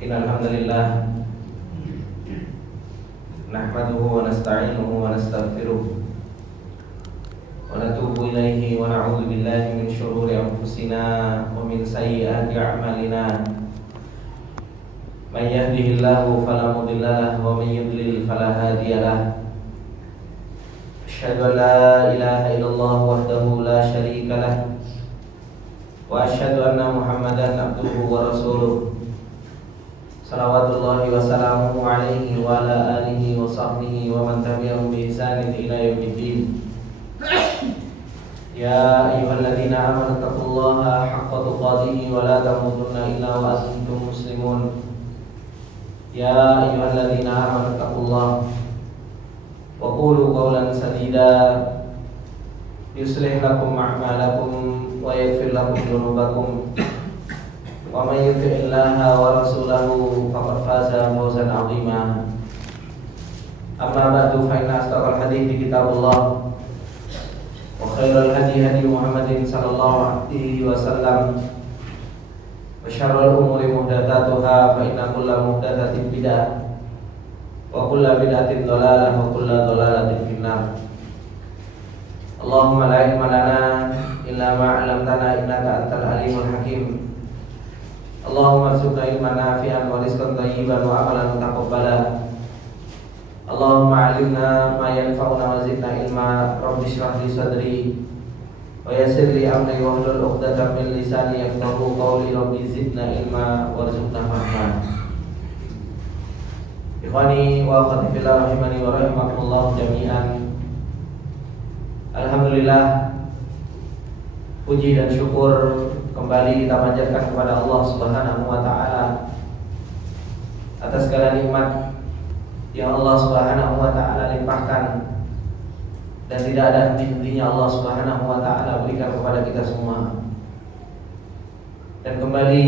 Innal hamdalillah nahmaduhu wa nasta'inuhu wa nastaghfiruh wa natubu ilaihi wa na'udzu billahi min shururi anfusina wa min sayyiati a'malina. May yahdihillahu fala mudilla lahu wa may yudlil fala hadiya lahu. Asyhadu an la ilaha illallah wahdahu la syarika lahu wa asyhadu anna Muhammadan abduhu wa rasuluh. Salawatullahi wa salamuhu alaihi wa ala alihi wa sahbihi wa man tabi'ahum bi ihsanin ila yaumiddin. Ya ayyuhalladzina amanu taqullaha haqqa tuqatih wa la tamutunna illa wa antum muslimun. Ya ayyuhalladzina amanu taqullaha wa qulu qawlan sadida yuslih lakum a'malakum wa yaghfir lakum dhunubakum. Wa may yuti'illaha wa rasulahu faqad faza fawzan 'azima. Amma ba'du, fa inna asdaqal hadithi kitabullah wa khairal hadi hadi Muhammadin sallallahu alaihi wasallam wa syarrul umuri muhdatsatuha fa inna kulla muhdatsatin bid'ah wa kulla bid'atin dhalalah wa kulla dhalalatin finnar. Allahumma la ilma lana illa ma 'allamtana innaka antal alimul hakim. Allahumma arzuqna ilman nafi'an wa rizqan thayyiban wa amalan mutaqabbala. Allahumma 'allimna ma yanfa'una wa zidna ilma. Rabbi shrah li sadri wa yassir li amri wa hlul 'uqdatam min lisani yafqahu qawli. Rabbi zidna ilma warzuqna fahma. Ikhwani wa akhwati fillah rahimani wa rahimakumullah jami'an. Alhamdulillah, puji dan syukur kembali kita panjatkan kepada Allah Subhanahu wa taala atas segala nikmat yang Allah Subhanahu wa taala limpahkan dan tidak ada henti-hentinya Allah Subhanahu wa taala berikan kepada kita semua. Dan kembali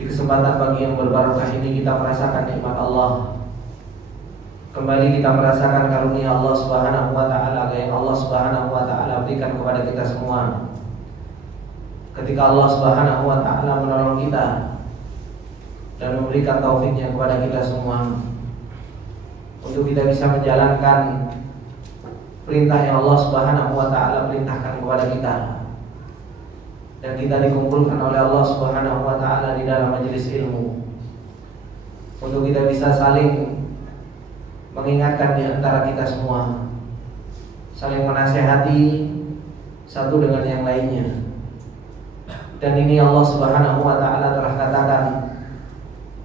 di kesempatan pagi yang berbarakah ini kita merasakan nikmat Allah. Kembali kita merasakan karunia Allah Subhanahu wa taala yang Allah Subhanahu wa taala berikan kepada kita semua. Ketika Allah Subhanahu wa taala menolong kita dan memberikan taufiknya kepada kita semua untuk kita bisa menjalankan perintah yang Allah Subhanahu wa taala perintahkan kepada kita, dan kita dikumpulkan oleh Allah Subhanahu wa taala di dalam majelis ilmu untuk kita bisa saling mengingatkan di antara kita semua, saling menasehati satu dengan yang lainnya. Dan ini Allah Subhanahu wa taala telah katakan,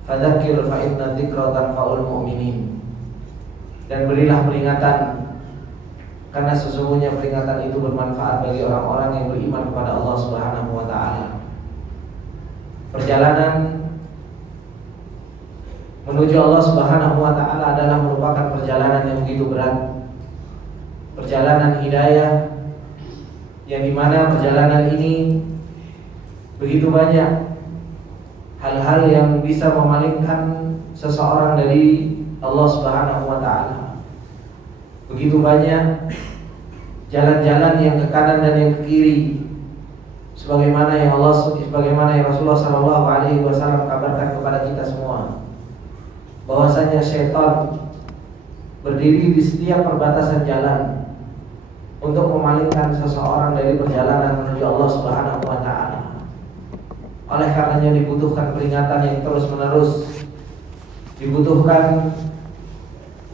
fadzakir fa inna dzikra tanfa'ul mu'minin. Dan berilah peringatan, karena sesungguhnya peringatan itu bermanfaat bagi orang-orang yang beriman kepada Allah Subhanahu wa taala. Perjalanan menuju Allah Subhanahu wa taala adalah merupakan perjalanan yang begitu berat. Perjalanan hidayah yang dimana perjalanan ini begitu banyak hal-hal yang bisa memalingkan seseorang dari Allah Subhanahu wa taala. Begitu banyak jalan-jalan yang ke kanan dan yang ke kiri, sebagaimana yang Rasulullah sallallahu alaihi wasallam kabarkan kepada kita semua, bahwasanya syaitan berdiri di setiap perbatasan jalan untuk memalingkan seseorang dari perjalanan menuju Allah Subhanahu wa taala. Oleh karenanya dibutuhkan peringatan yang terus-menerus, dibutuhkan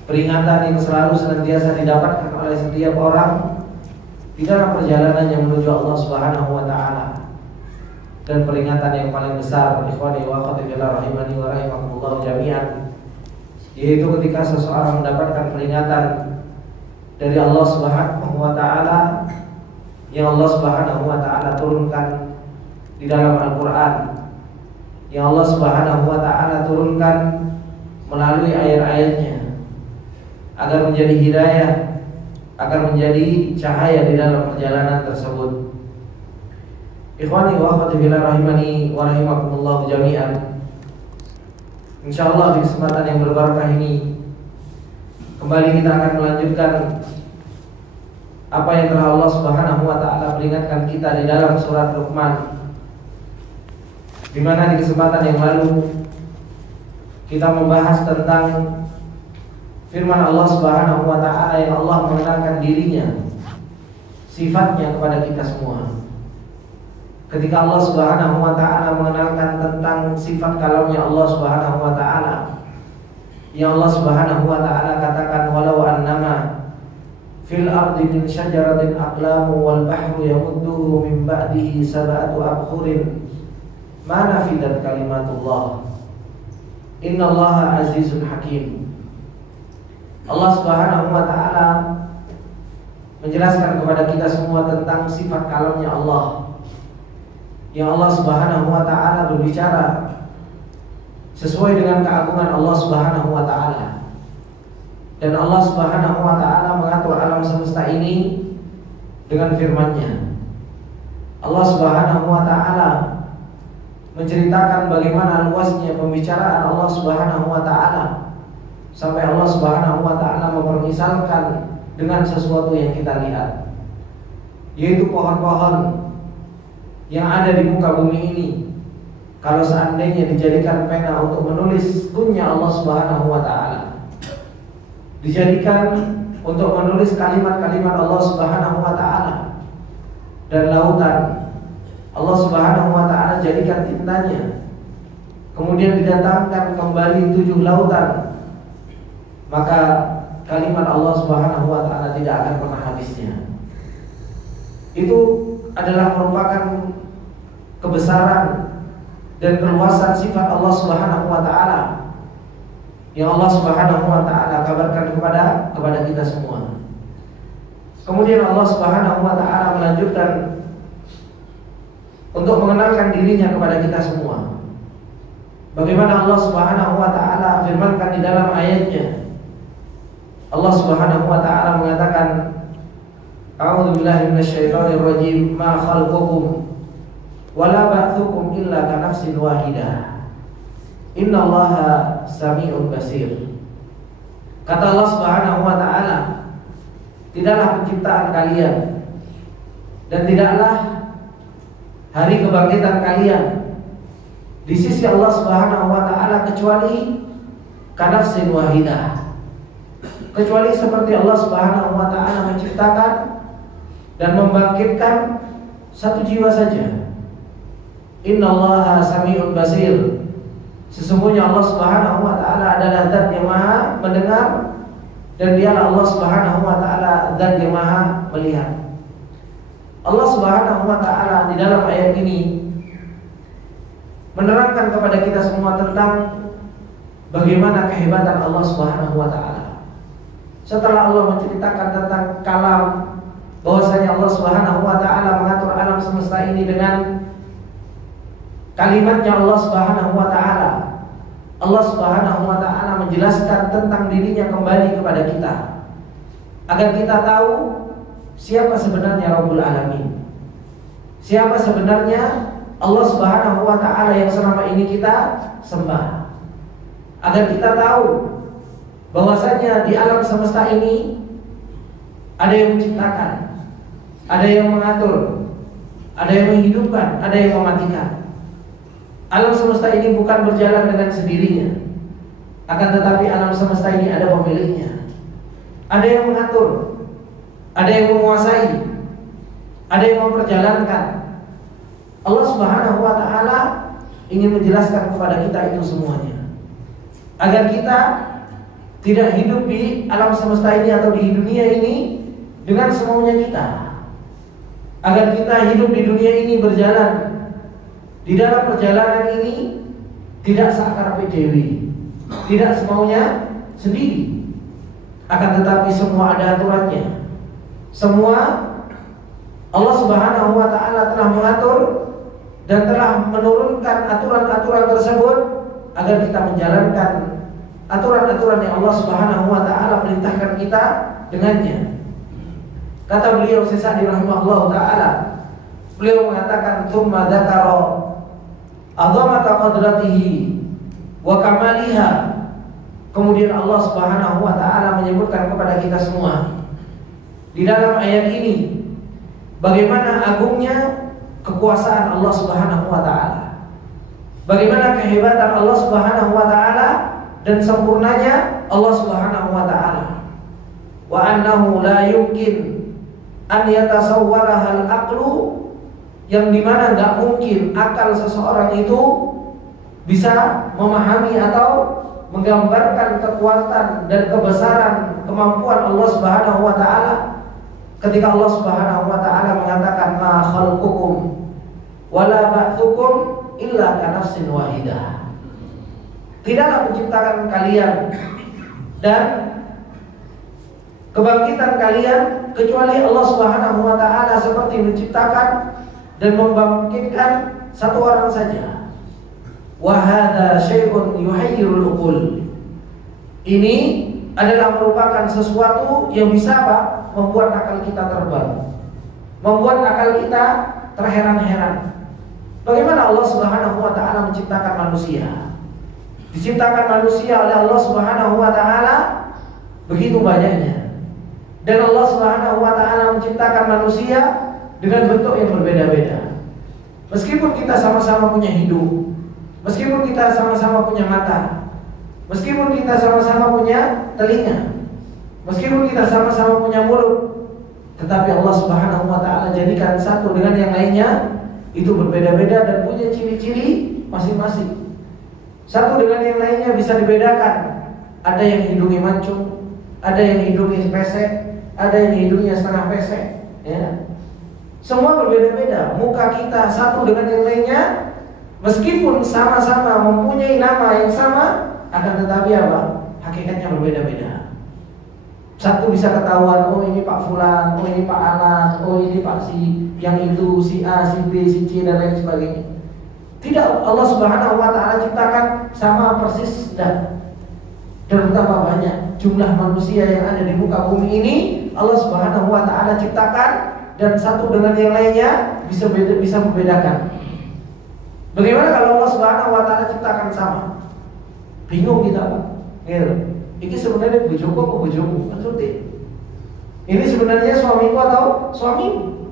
peringatan yang selalu senantiasa didapatkan oleh setiap orang di dalam perjalanannya menuju Allah Subhanahu wa taala. Dan peringatan yang paling besar, ikhwani wa akhwati fillah rahimani wa rahimakumullah jami'an, yaitu ketika seseorang mendapatkan peringatan dari Allah Subhanahu wa taala yang Allah Subhanahu wa taala turunkan di dalam Al-Quran, yang Allah Subhanahu wa ta'ala turunkan melalui ayat-ayatnya, agar menjadi hidayah, agar menjadi cahaya di dalam perjalanan tersebut. Ikhwani wa akhwati fillah rahimani wa rahimakumullah jami'an. Insyaallah di kesempatan yang berbarakah ini kembali kita akan melanjutkan apa yang telah Allah Subhanahu wa ta'ala peringatkan kita di dalam surat Luqman. di mana di kesempatan yang lalu kita membahas tentang firman Allah Subhanahu wa taala yang Allah mengenalkan dirinya, sifatnya kepada kita semua. Ketika Allah Subhanahu wa taala mengenalkan tentang sifat kalamnya Allah Subhanahu wa taala, yang Allah Subhanahu wa taala katakan, walau annama fil ardi min syajaratin aqlamu wal bahru yamudduhu min ba'dihi sab'atu abhurin ma nafidat kalimatullah innallaha azizun hakim. Allah Subhanahu wa taala menjelaskan kepada kita semua tentang sifat kalamnya Allah, yang Allah Subhanahu wa taala berbicara sesuai dengan keagungan Allah Subhanahu wa taala. Dan Allah Subhanahu wa taala mengatur alam semesta ini dengan firman-Nya. Allah Subhanahu wa taala menceritakan bagaimana luasnya pembicaraan Allah Subhanahu wa taala, sampai Allah Subhanahu wa taala mempermisalkan dengan sesuatu yang kita lihat, yaitu pohon-pohon yang ada di muka bumi ini. Kalau seandainya dijadikan pena untuk menulis kunnya Allah Subhanahu wa taala, dijadikan untuk menulis kalimat-kalimat Allah Subhanahu wa taala, dan lautan Allah Subhanahu wa taala jadikan tintanya, kemudian didatangkan kembali 7 lautan, maka kalimat Allah Subhanahu wa taala tidak akan pernah habisnya. Itu adalah merupakan kebesaran dan keluasan sifat Allah Subhanahu wa taala yang Allah Subhanahu wa taala kabarkan kepada kita semua. Kemudian Allah Subhanahu wa taala melanjutkan untuk mengenalkan dirinya kepada kita semua. Bagaimana Allah Subhanahu wa taala firmankan di dalam ayatnya. Allah Subhanahu wa taala mengatakan, A'udzu billahi minasyaitonir rajim, ma khalqukum wala ba'tsukum illa ka nafsin wahidah. Innallaha sami'un basir. Kata Allah Subhanahu wa taala, tidaklah penciptaan kalian dan tidaklah hari kebangkitan kalian di sisi Allah Subhanahu wa taala kecuali ka nafsin wahidah, kecuali seperti Allah Subhanahu wa taala menciptakan dan membangkitkan satu jiwa saja. Innallaha sami'un basir. Sesungguhnya Allah Subhanahu wa taala adalah zat yang maha mendengar, dan dialah Allah Subhanahu wa taala zat yang maha melihat. Allah Subhanahu wa taala di dalam ayat ini menerangkan kepada kita semua tentang bagaimana kehebatan Allah Subhanahu wa taala. Setelah Allah menceritakan tentang kalam, bahwasanya Allah Subhanahu wa taala mengatur alam semesta ini dengan kalimatnya Allah Subhanahu wa taala, Allah Subhanahu wa taala menjelaskan tentang dirinya kembali kepada kita, agar kita tahu siapa sebenarnya Rabbul Alamin, siapa sebenarnya Allah Subhanahu wa taala yang selama ini kita sembah, agar kita tahu bahwasanya di alam semesta ini ada yang menciptakan, ada yang mengatur, ada yang menghidupkan, ada yang mematikan. Alam semesta ini bukan berjalan dengan sendirinya, akan tetapi alam semesta ini ada pemiliknya. Ada yang mengatur, ada yang menguasai, ada yang memperjalankan. Allah Subhanahu wa taala ingin menjelaskan kepada kita itu semuanya, agar kita tidak hidup di alam semesta ini atau di dunia ini dengan semaunya kita, agar kita hidup di dunia ini berjalan. Di dalam perjalanan ini tidak seakar PDW, tidak semaunya sendiri, akan tetapi semua ada aturannya. Semua Allah Subhanahu wa taala telah mengatur dan telah menurunkan aturan-aturan tersebut agar kita menjalankan aturan-aturan yang Allah Subhanahu wa taala perintahkan kita dengannya. Kata beliau Syekh Sa'di rahimahullah taala, beliau mengatakan tsumma dzakara azamata qadratihi wa kamaliha. Kemudian Allah Subhanahu wa taala menyebutkan kepada kita semua di dalam ayat ini bagaimana agungnya kekuasaan Allah Subhanahu wa taala, bagaimana kehebatan Allah Subhanahu wa taala dan sempurnanya Allah Subhanahu wa taala. Wa annahu la yumkin an yatasawwaraha al-aqlu, yang dimana nggak mungkin akal seseorang itu bisa memahami atau menggambarkan kekuatan dan kebesaran kemampuan Allah Subhanahu wa taala ketika Allah Subhanahu wa taala mengatakan ma khalqukum wala ba'tsukum illa kanafsin wahidah. Tidaklah menciptakan kalian dan kebangkitan kalian kecuali Allah Subhanahu wa taala seperti menciptakan dan membangkitkan satu orang saja. Wa hadza syai'un yuhayyirul uqul. Ini adalah merupakan sesuatu yang bisa apa? Membuat akal kita terbang, membuat akal kita terheran-heran. Bagaimana Allah Subhanahu wa taala menciptakan manusia? Diciptakan manusia oleh Allah Subhanahu wa taala begitu banyaknya. Dan Allah Subhanahu wa taala menciptakan manusia dengan bentuk yang berbeda-beda. Meskipun kita sama-sama punya hidung, meskipun kita sama-sama punya mata, meskipun kita sama-sama punya telinga, meskipun kita sama-sama punya mulut, tetapi Allah Subhanahu wa taala jadikan satu dengan yang lainnya itu berbeda-beda dan punya ciri-ciri masing-masing. Satu dengan yang lainnya bisa dibedakan. Ada yang hidungnya mancung, ada yang hidungnya pesek, ada yang hidungnya setengah pesek, ya. Semua berbeda-beda. Muka kita satu dengan yang lainnya, meskipun sama-sama mempunyai nama yang sama, akan tetapi apa? Hakikatnya berbeda-beda. Satu bisa ketahuan, oh ini Pak Fulan, oh ini Pak Anas, oh ini Pak si, yang itu si A, si B, si C dan lain sebagainya. Tidak, Allah Subhanahu wa taala ciptakan sama persis dan betapa banyak jumlah manusia yang ada di muka bumi ini Allah Subhanahu wa taala ciptakan dan satu dengan yang lainnya bisa membedakan. Bagaimana kalau Allah Subhanahu wa taala ciptakan sama? Bingung kita, Pak. Gitu. Ini sebenarnya bojoku apa bojomu? Maksudnya ini sebenarnya suamiku atau suamimu?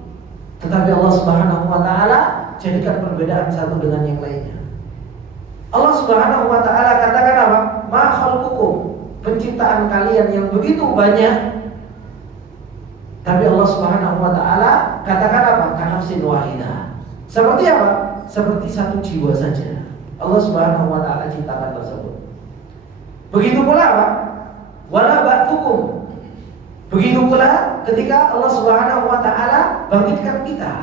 Tetapi Allah Subhanahu wa taala jadikan perbedaan satu dengan yang lainnya. Allah Subhanahu wa taala katakan apa? Ma khalqukum, penciptaan kalian yang begitu banyak. Tapi Allah Subhanahu wa taala katakan apa? Kanafsin wahidah. Seperti apa? Seperti satu jiwa saja. Allah Subhanahu wa taala ciptakan tersebut. Begitu pula apa? Wala ba'tsukum. Begitu pula ketika Allah Subhanahu wa taala bangkitkan kita.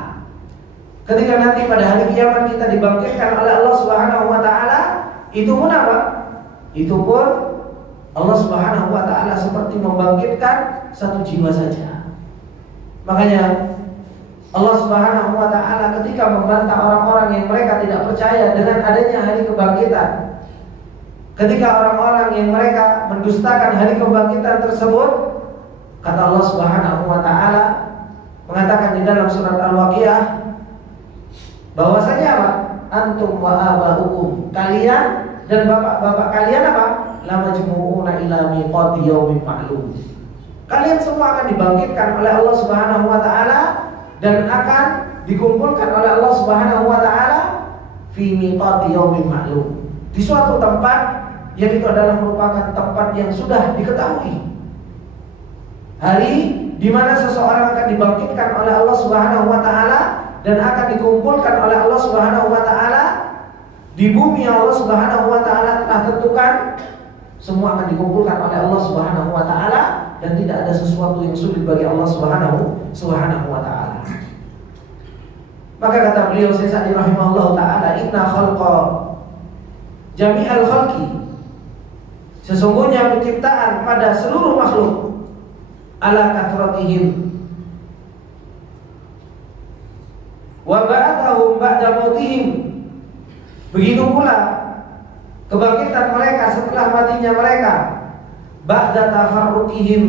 Ketika nanti pada hari kiamat kita dibangkitkan oleh Allah Subhanahu wa taala, itu pun apa? Itu pun Allah Subhanahu wa taala seperti membangkitkan satu jiwa saja. Makanya Allah Subhanahu wa taala ketika membantah orang-orang yang mereka tidak percaya dengan adanya hari kebangkitan, ketika orang-orang yang mereka mendustakan hari kebangkitan tersebut, kata Allah Subhanahu wa taala mengatakan di dalam surat Al-Waqiah bahwasanya apa? Antum wa aba'ukum, kalian dan bapak-bapak kalian apa? La majmu'una ila miqati yaumin ma'lum. Kalian semua akan dibangkitkan oleh Allah Subhanahu wa taala dan akan dikumpulkan oleh Allah Subhanahu wa taala fi miqati yaumin ma'lum, di suatu tempat yang itu adalah merupakan tempat yang sudah diketahui. Hari di mana seseorang akan dibangkitkan oleh Allah Subhanahu wa taala dan akan dikumpulkan oleh Allah Subhanahu wa taala di bumi yang Allah Subhanahu wa taala telah tentukan. Semua akan dikumpulkan oleh Allah Subhanahu wa taala dan tidak ada sesuatu yang sulit bagi Allah Subhanahu wa taala. Maka kata beliau Syekh Sa'di rahimahullah taala, inna khalqa jami'al khalqi, sesungguhnya penciptaan pada seluruh makhluk ala kathratihim wa ba'athahum ba'da mautihim, begitu pula kebangkitan mereka setelah matinya mereka, ba'da tafarruqihim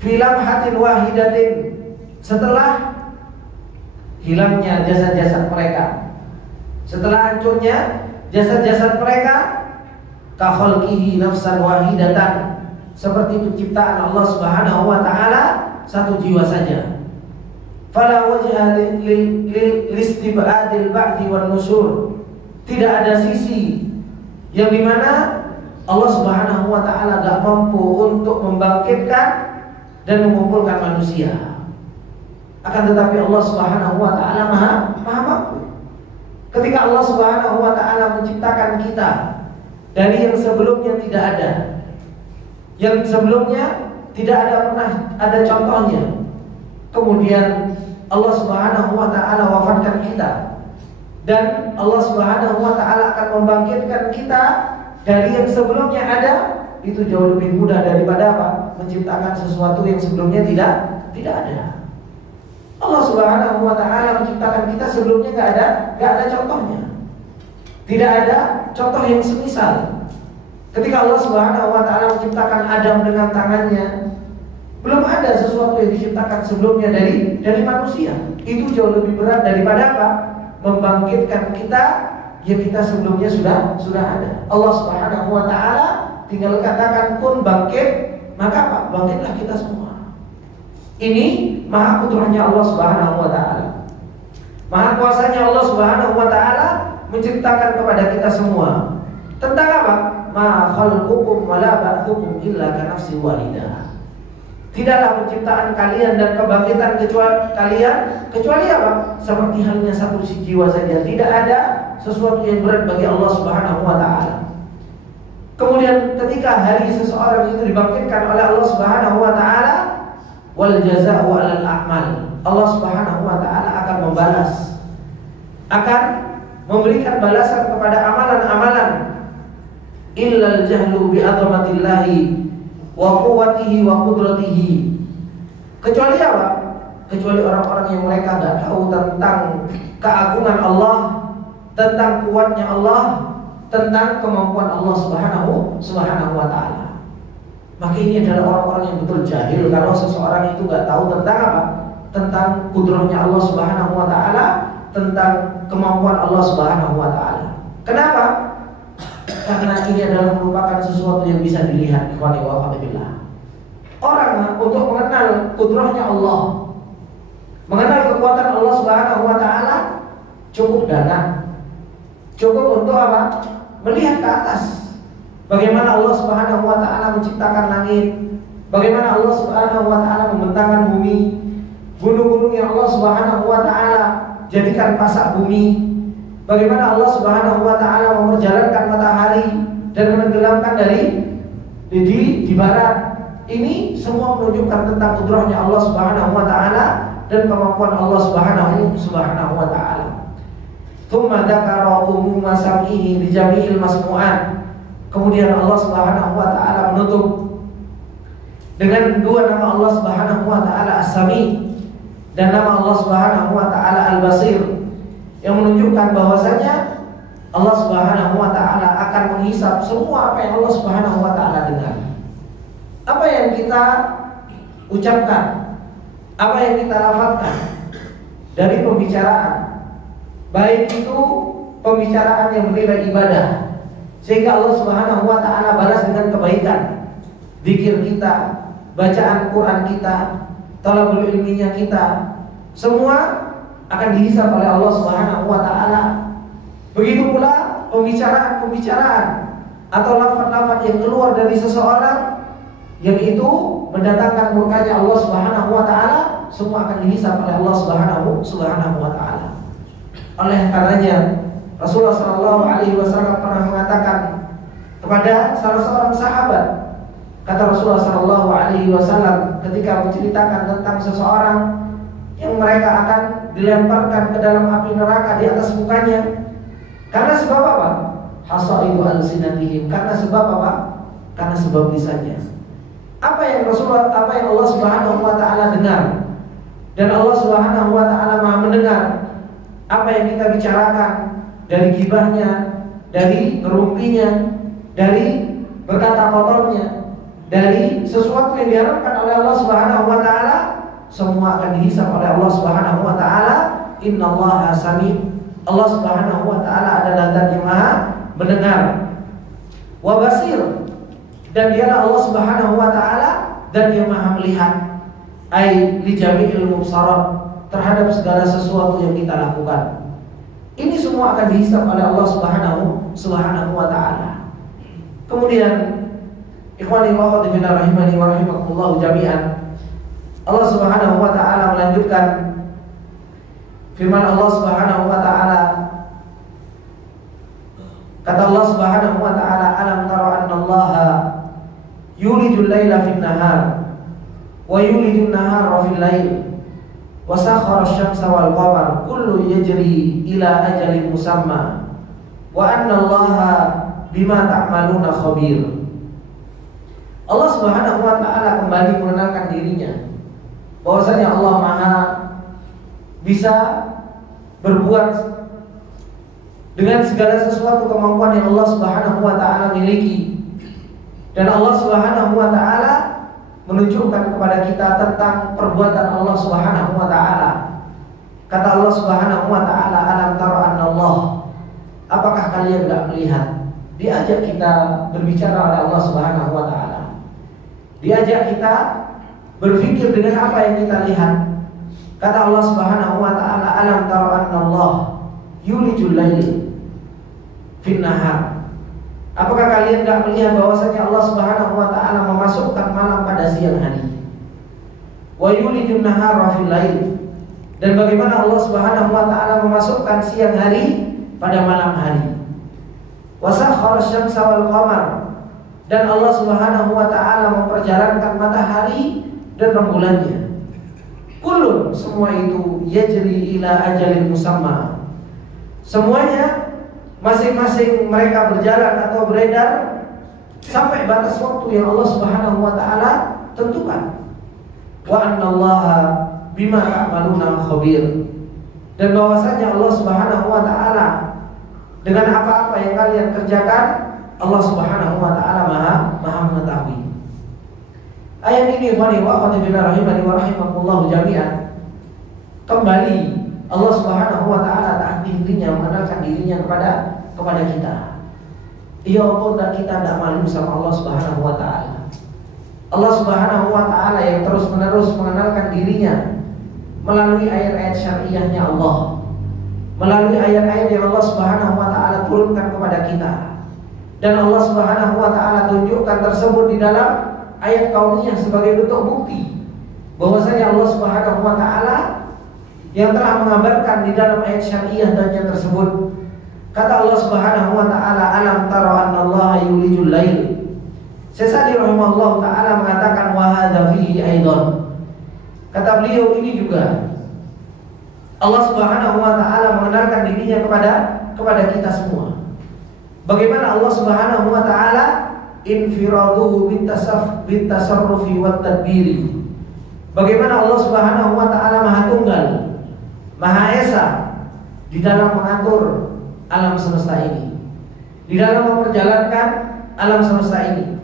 fi lamhatin wahidatin, setelah hilangnya jasad-jasad mereka, setelah hancurnya jasad-jasad mereka, ka khalqihi nafsan wahidatan, seperti penciptaan Allah Subhanahu wa taala satu jiwa saja. Fala wajha listib'adil ba'thi wan nusyur, Tidak ada sisi yang dimana Allah Subhanahu wa ta'ala gak mampu untuk membangkitkan dan mengumpulkan manusia. Akan tetapi Allah Subhanahu wa ta'ala maha mampu. Ketika Allah Subhanahu wa ta'ala menciptakan kita dari yang sebelumnya tidak ada, yang sebelumnya tidak ada pernah ada contohnya, kemudian Allah Subhanahu wa ta'ala wafatkan kita, dan Allah Subhanahu wa ta'ala akan membangkitkan kita dari yang sebelumnya ada, itu jauh lebih mudah daripada apa? Menciptakan sesuatu yang sebelumnya tidak ada. Allah Subhanahu wa ta'ala menciptakan kita sebelumnya gak ada contohnya. Tidak ada contoh yang semisal. Ketika Allah Subhanahu wa ta'ala menciptakan Adam dengan tangannya, belum ada sesuatu yang diciptakan sebelumnya dari manusia. Itu jauh lebih berat daripada apa? Membangkitkan kita yang kita sebelumnya sudah ada. Allah Subhanahu wa ta'ala tinggal katakan kun bangkit, maka apa? Bangkitlah kita semua. Ini maha kudrahnya Allah Subhanahu wa ta'ala. Maha kuasanya Allah Subhanahu wa ta'ala menciptakan kepada kita semua. Tentang apa? Ma khalqukum wa la ba'tsukum illa ka nafsin wahidah. Tidaklah penciptaan kalian dan kebangkitan kecuali apa? Seperti halnya satu jiwa saja. Tidak ada sesuatu yang berat bagi Allah Subhanahu wa ta'ala. Kemudian ketika hari seseorang itu dibangkitkan oleh Allah Subhanahu wa ta'ala, wal jazaa'u 'alal a'mal. Allah Subhanahu wa ta'ala akan membalas, akan memberikan balasan kepada amalan-amalan. Illal jahlu bi 'azamatillahi wa quwwatihi wa qudratihi. Kecuali apa? Kecuali orang-orang yang mereka tidak tahu tentang keagungan Allah, tentang kuatnya Allah, tentang kemampuan Allah Subhanahu wa ta'ala. Maka ini adalah orang-orang yang betul jahil kalau seseorang itu tidak tahu tentang apa? Tentang kudrahnya Allah Subhanahu wa ta'ala, tentang kemampuan Allah Subhanahu wa ta'ala. Kenapa? Karena ini adalah merupakan sesuatu yang bisa dilihat. Orang untuk mengenal kudrahnya Allah, mengenal kekuatan Allah Subhanahu wa ta'ala, cukup dana, cukup untuk apa? Melihat ke atas. Bagaimana Allah Subhanahu wa ta'ala menciptakan langit, bagaimana Allah Subhanahu wa ta'ala membentangkan bumi, gunung-gunung yang Allah Subhanahu wa ta'ala jadikan pasak bumi, bagaimana Allah Subhanahu wa ta'ala memperjalankan matahari dan menenggelamkan di barat. Ini semua menunjukkan tentang kudrahnya Allah Subhanahu wa ta'ala dan kemampuan Allah Subhanahu wa ta'ala. Tsumma dzakara umuma sam'ihi li jami'il masmu'at. Kemudian Allah Subhanahu wa ta'ala menutup dengan dua nama Allah Subhanahu wa ta'ala As-Sami dan nama Allah Subhanahu wa ta'ala Al-Basir, yang menunjukkan bahwasanya Allah Subhanahu wa ta'ala akan menghisap semua apa yang Allah Subhanahu wa ta'ala dengar. Apa yang kita ucapkan, apa yang kita lafazkan dari pembicaraan, baik itu pembicaraan yang bernilai ibadah, sehingga Allah Subhanahu wa ta'ala balas dengan kebaikan, zikir kita, bacaan Quran kita, talabul ilminya kita, semua akan dihisab oleh Allah Subhanahu wa ta'ala. Begitu pula pembicaraan atau lafaz-lafaz yang keluar dari seseorang yang itu mendatangkan murkanya Allah Subhanahu wa ta'ala, semua akan dihisab oleh Allah Subhanahu wa ta'ala. Oleh karenanya Rasulullah sallallahu alaihi wasallam pernah mengatakan kepada salah seorang sahabat, kata Rasulullah sallallahu alaihi wasallam ketika menceritakan tentang seseorang yang mereka akan dilemparkan ke dalam api neraka di atas mukanya. Karena sebab apa? Hasaidu alsinatihim. Karena sebab apa? Karena sebab lisannya. Apa yang Allah Subhanahu wa ta'ala dengar, dan Allah Subhanahu wa ta'ala Maha mendengar apa yang kita bicarakan, dari gibahnya, dari ngerumpinya, dari berkata kotornya, dari sesuatu yang diharapkan oleh Allah Subhanahu wa ta'ala, semua akan dihisab oleh Allah Subhanahu wa ta'ala. Innallaha sami'. Allah Subhanahu wa ta'ala adalah zat yang Maha mendengar, wa basir, dan dialah Allah Subhanahu wa ta'ala dan yang Maha melihat, ai li jami'il mubsarat, terhadap segala sesuatu yang kita lakukan. Ini semua akan dihisab oleh Allah Subhanahu wa taala. Kemudian ikhwani wa akhwati fillah rahimani wa rahimakumullah jami'an. Allah Subhanahu wa taala melanjutkan firman Allah Subhanahu wa taala. Kata Allah Subhanahu wa taala, "Alam tara annallaha yulijul laila fin nahar wa yulijun nahara fil lail wa sakhkhara asy-syamsa wal qamara kullu yajri ila ajalin musamma wa annallaha bima ta'maluna khabir." Allah Subhanahu wa taala kembali mengenalkan dirinya bahwasanya Allah Maha bisa berbuat dengan segala sesuatu kemampuan yang Allah Subhanahu wa taala miliki. Dan Allah Subhanahu wa taala menunjukkan kepada kita tentang perbuatan Allah Subhanahu wa taala. Kata Allah Subhanahu wa taala, "Alam tara annallah." Apakah kalian enggak melihat? Diajak kita berbicara oleh Allah Subhanahu wa taala. Diajak kita berpikir dengan apa yang kita lihat. Kata Allah Subhanahu wa taala, "Alam tara annallah yulijul lail fin nahar." Apakah kalian enggak melihat bahwasanya Allah Subhanahu wa taala memasukkan malam pada siang hari? Wa yulijun nahara fil lail. Dan bagaimana Allah Subhanahu wa taala memasukkan siang hari pada malam hari? Wa sakhkhara asy-syamsa wal qamar. Dan Allah Subhanahu wa taala memperjalankan matahari dan rembulannya. Kullun, semua itu yajri ila ajalin musamma. Semuanya masing-masing mereka berjalan atau beredar sampai batas waktu yang Allah Subhanahu wa taala tentukan. Wa annallaha bima ta'maluna khabir. Dan bahwasanya Allah Subhanahu wa taala dengan apa-apa yang kalian kerjakan, Allah Subhanahu wa taala Maha mengetahui. Ayat ini ikhwani wa akhwati fillah rahimani wa rahimakumullah jami'an. Kembali Allah Subhanahu wa taala tak henti-hentinya mengenalkan dirinya kepada kita. Ya pun kita tidak malu sama Allah Subhanahu wa taala. Allah Subhanahu wa taala yang terus-menerus mengenalkan dirinya melalui ayat-ayat syariahnya Allah, melalui ayat-ayat yang Allah Subhanahu wa taala turunkan kepada kita. Dan Allah Subhanahu wa taala tunjukkan tersebut di dalam ayat kauniyah sebagai bentuk bukti bahwasanya Allah Subhanahu wa taala yang telah mengabarkan di dalam ayat syariah dan tersebut. Kata Allah Subhanahu wa taala, "Alam tara annallaha yulijul lail." Sesadi rahimahullah taala mengatakan wa hadza fihi aidan. Kata beliau ini juga Allah Subhanahu wa taala mengenalkan dirinya kepada kita semua. Bagaimana Allah Subhanahu wa taala infiraduhu bitasarrufi wat tadbiri. Bagaimana Allah Subhanahu wa taala Maha Tunggal, Maha Esa di dalam mengatur alam semesta ini, di dalam memperjalankan alam semesta ini.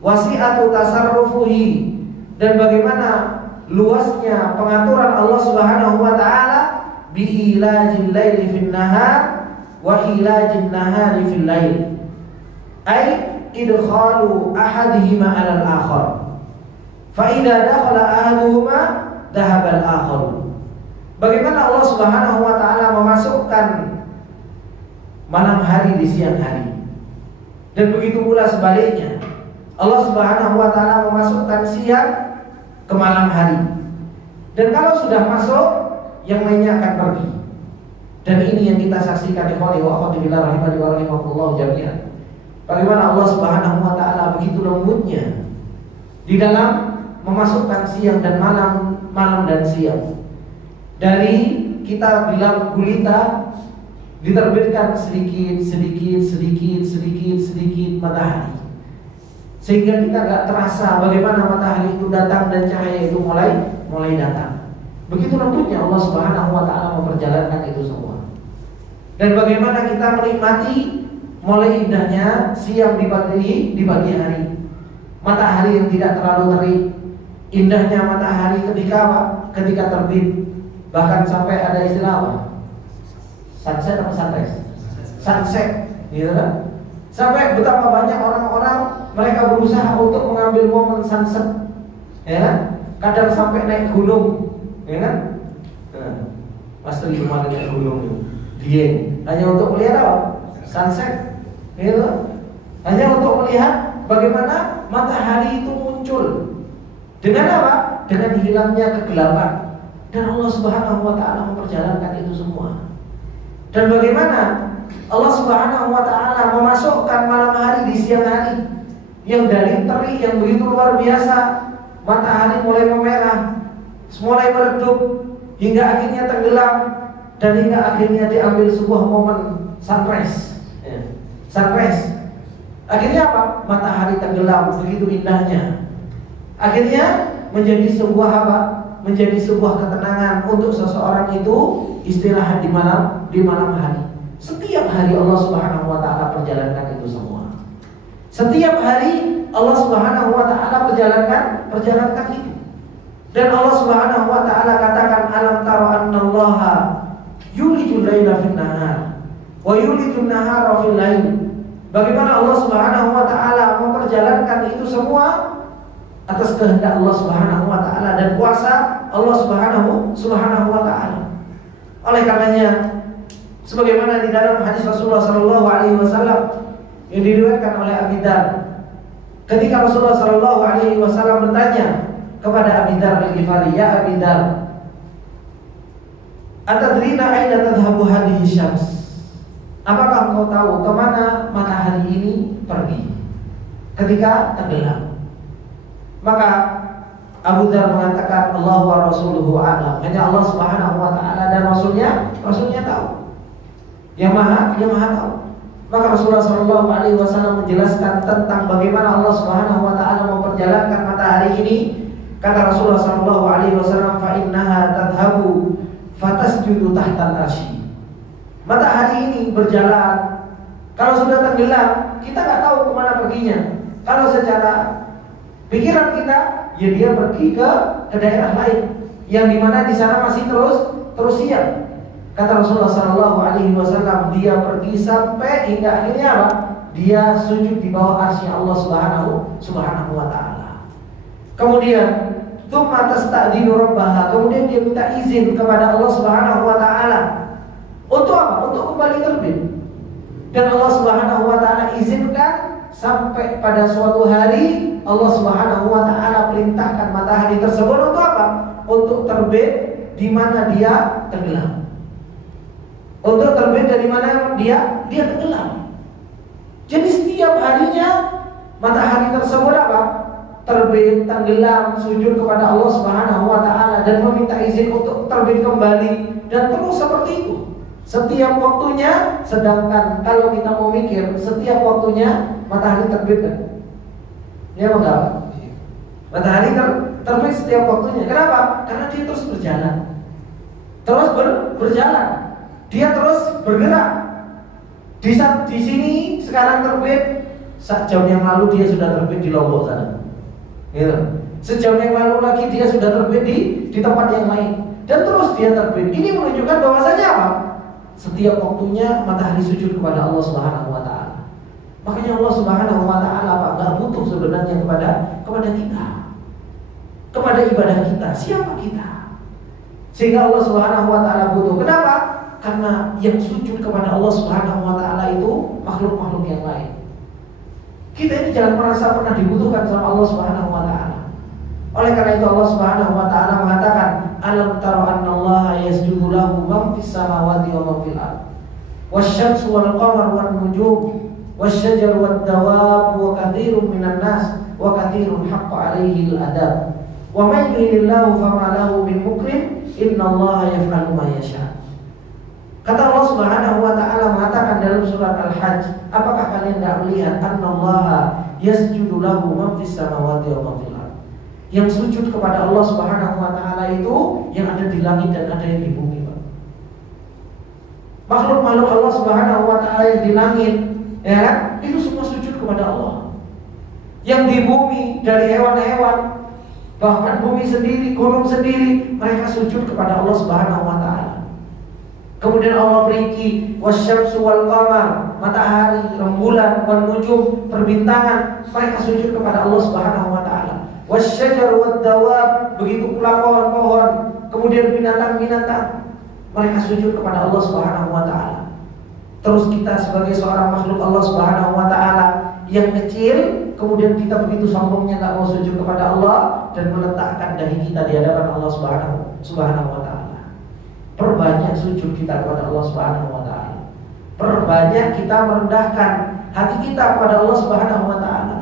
Wasi'atu tasarrufuhi, dan bagaimana luasnya pengaturan Allah Subhanahu wa taala bi ilajil laili fin nahar wa ilajin nahari fil lail. Ai idkhalu ahadihima 'ala al-akhar. Fa idza dakhala ahaduhuma dhahaba al-akhar. Bagaimana Allah Subhanahu wa taala memasukkan malam hari di siang hari. Dan begitu pula sebaliknya. Allah Subhanahu wa taala memasukkan siang ke malam hari. Dan kalau sudah masuk, yang lainnya akan pergi. Dan ini yang kita saksikan ikhwani wa akhwati fillah rahimani wa rahimakumullah jami'an. Bagaimana Allah Subhanahu wa taala begitu lembutnya di dalam memasukkan siang dan malam dan siang. Dari kita bilang gulita diterbitkan sedikit matahari, sehingga kita gak terasa bagaimana matahari itu datang dan cahaya itu mulai datang. Begitu lembutnya Allah Subhanahu wa taala memperjalankan itu semua. Dan bagaimana kita menikmati mulai indahnya siang di pagi hari, matahari yang tidak terlalu terik, indahnya matahari ketika terbit, bahkan sampai ada istilah apa? Sunset apa sunrise? Sunset, gitu kan? Sampai betapa banyak orang-orang mereka berusaha untuk mengambil momen sunset, ya kan? Kadang sampai naik gunung, ya kan? Mas Tri kemarin naik gunung, Dieng. Hanya untuk melihat apa? Sunset. Gitu. Hanya untuk melihat bagaimana matahari itu muncul. Dengan apa? Dengan hilangnya kegelapan. Dan Allah Subhanahu wa taala memperjalankan itu semua. Dan bagaimana Allah Subhanahu wa taala memasukkan malam hari di siang hari yang dari terik yang begitu luar biasa, matahari mulai memerah, mulai meredup hingga akhirnya tenggelam dan hingga akhirnya diambil sebuah momen sunrise. Sunrise. Akhirnya apa? Matahari tenggelam begitu indahnya. Akhirnya menjadi sebuah apa? Menjadi sebuah ketenangan untuk seseorang itu istirahat di malam hari. Setiap hari Allah Subhanahu wa taala perjalankan itu semua. Setiap hari Allah Subhanahu wa taala perjalankan itu. Dan Allah Subhanahu wa taala katakan alam tara annallaha yulijul laila fin nahar wa yulijun nahara fil lail. Bagaimana Allah Subhanahu wa taala memperjalankan itu semua atas kehendak Allah Subhanahu wa taala dan kuasa Allah Subhanahu wa taala. Oleh karenanya sebagaimana di dalam hadis Rasulullah sallallahu alaihi wasallam yang diriwayatkan oleh Abi Dzar, ketika Rasulullah sallallahu alaihi wasallam bertanya kepada Abi Dzar Al-Ghifari, "Ya Abi Dzar, atadrina aina tadhhabu hadhihi syams?" Apakah engkau tahu kemana matahari ini pergi ketika tenggelam? Maka Abu Dzar mengatakan Allah wa rasuluhu a'lam. Hanya Allah Subhanahu wa taala dan rasulnya tahu. Yang maha tahu. Maka Rasulullah sallallahu alaihi wasallam menjelaskan tentang bagaimana Allah Subhanahu wa taala memperjalankan matahari ini. Kata Rasulullah sallallahu alaihi wasallam, "Fa innaha tadhhabu fatasjudu tahtal arsy." Matahari ini berjalan. Kalau sudah tenggelam, kita nggak tahu kemana perginya. Kalau secara pikiran kita, ya dia pergi ke daerah lain, yang dimana di sana masih terus siang. Kata Rasulullah Sallallahu Alaihi Wasallam, dia pergi sampai hingga akhirnya apa? Dia sujud di bawah arsy Allah Subhanahu Wa Taala. Kemudian, tsumma tasta'dinu rabbaha. Kemudian dia minta izin kepada Allah Subhanahu Wa Taala. Untuk apa? Untuk kembali terbit. Dan Allah Subhanahu Wa Taala izinkan sampai pada suatu hari Allah Subhanahu Wa Taala perintahkan matahari tersebut untuk apa? Untuk terbit di mana dia tenggelam. Untuk terbit dari mana dia tenggelam. Jadi setiap harinya matahari tersebut apa? Terbit, tenggelam, sujud kepada Allah Subhanahu Wa Taala dan meminta izin untuk terbit kembali dan terus seperti itu. Setiap waktunya, sedangkan kalau kita mau mikir, setiap waktunya matahari terbit kan? Ya enggak? Matahari terbit setiap waktunya. Kenapa? Karena dia terus berjalan. Terus berjalan. Dia terus bergerak. Di sini sekarang terbit, sejam yang lalu dia sudah terbit di Lombok sana. Gitu. Sejam yang lalu lagi dia sudah terbit di tempat yang lain. Dan terus dia terbit. Ini menunjukkan bahwasanya apa? Setiap waktunya matahari sujud kepada Allah Subhanahu Wa Taala. Makanya Allah Subhanahu Wa Taala apa? Gak butuh sebenarnya kepada kita, kepada ibadah kita. Siapa kita? Sehingga Allah Subhanahu Wa Taala butuh. Kenapa? Karena yang sujud kepada Allah Subhanahu Wa Taala itu makhluk-makhluk yang lain. Kita ini jangan merasa pernah dibutuhkan sama Allah Subhanahu Wa Taala. Oleh karena itu Allah Subhanahu Wa Taala mengatakan, alam tara annallaha yasjudu lahu man fis samawati wa man fil ardh wasyamsu wal qamaru wan nujum wasyajaru wad dawab wa katsirun minan nas wa katsirun haqqa 'alaihi al adab wa may yuridillahu fama lahu min mukrim innallaha yaf'alu ma yasha. Kata Allah Subhanahu Wa Taala mengatakan dalam surat Al-Hajj, apakah kalian tidak melihat annallaha yasjudu lahu man fis samawati wa man fil ardh? Yang sujud kepada Allah Subhanahu Wa Taala itu yang ada di langit dan ada yang di bumi, Pak. Makhluk-makhluk Allah Subhanahu Wa Taala yang di langit, ya kan? Itu semua sujud kepada Allah. Yang di bumi dari hewan-hewan, bahkan bumi sendiri, gunung sendiri, mereka sujud kepada Allah Subhanahu Wa Taala. Kemudian Allah perinci wasyamsu wal qamar, matahari, rembulan, wan nujum, perbintangan, mereka sujud kepada Allah Subhanahu Wa Taala. Wasyajar wad dawab, begitu pula pohon-pohon, kemudian binatang-binatang, mereka sujud kepada Allah Subhanahu wa taala. Terus kita sebagai seorang makhluk Allah Subhanahu wa taala yang kecil, kemudian kita begitu sombongnya enggak mau sujud kepada Allah dan meletakkan dahi kita di hadapan Allah Subhanahu wa taala. Perbanyak sujud kita kepada Allah Subhanahu wa taala. Perbanyak kita merendahkan hati kita kepada Allah Subhanahu wa taala.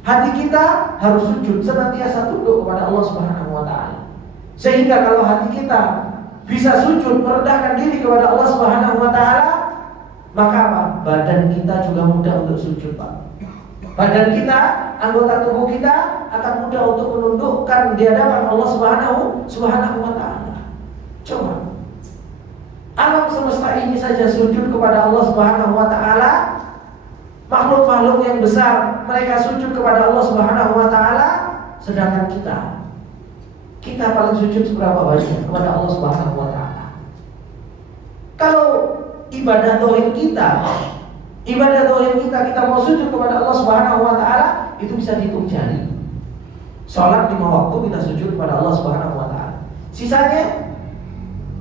Hati kita harus sujud, senantiasa tunduk kepada Allah Subhanahu wa taala. Sehingga kalau hati kita bisa sujud, merendahkan diri kepada Allah Subhanahu wa taala, maka apa? Badan kita juga mudah untuk sujud, Pak. Badan kita, anggota tubuh kita akan mudah untuk menundukkan di hadapan Allah Subhanahu wa taala. Coba. Alam semesta ini saja sujud kepada Allah Subhanahu wa taala. Makhluk-makhluk yang besar mereka sujud kepada Allah Subhanahu wa taala, sedangkan kita paling sujud seberapa banyak kepada Allah Subhanahu wa taala. Kalau ibadah dohir kita mau sujud kepada Allah Subhanahu wa taala, itu bisa dihitung jari. Salat 5 waktu kita sujud kepada Allah Subhanahu wa taala. Sisanya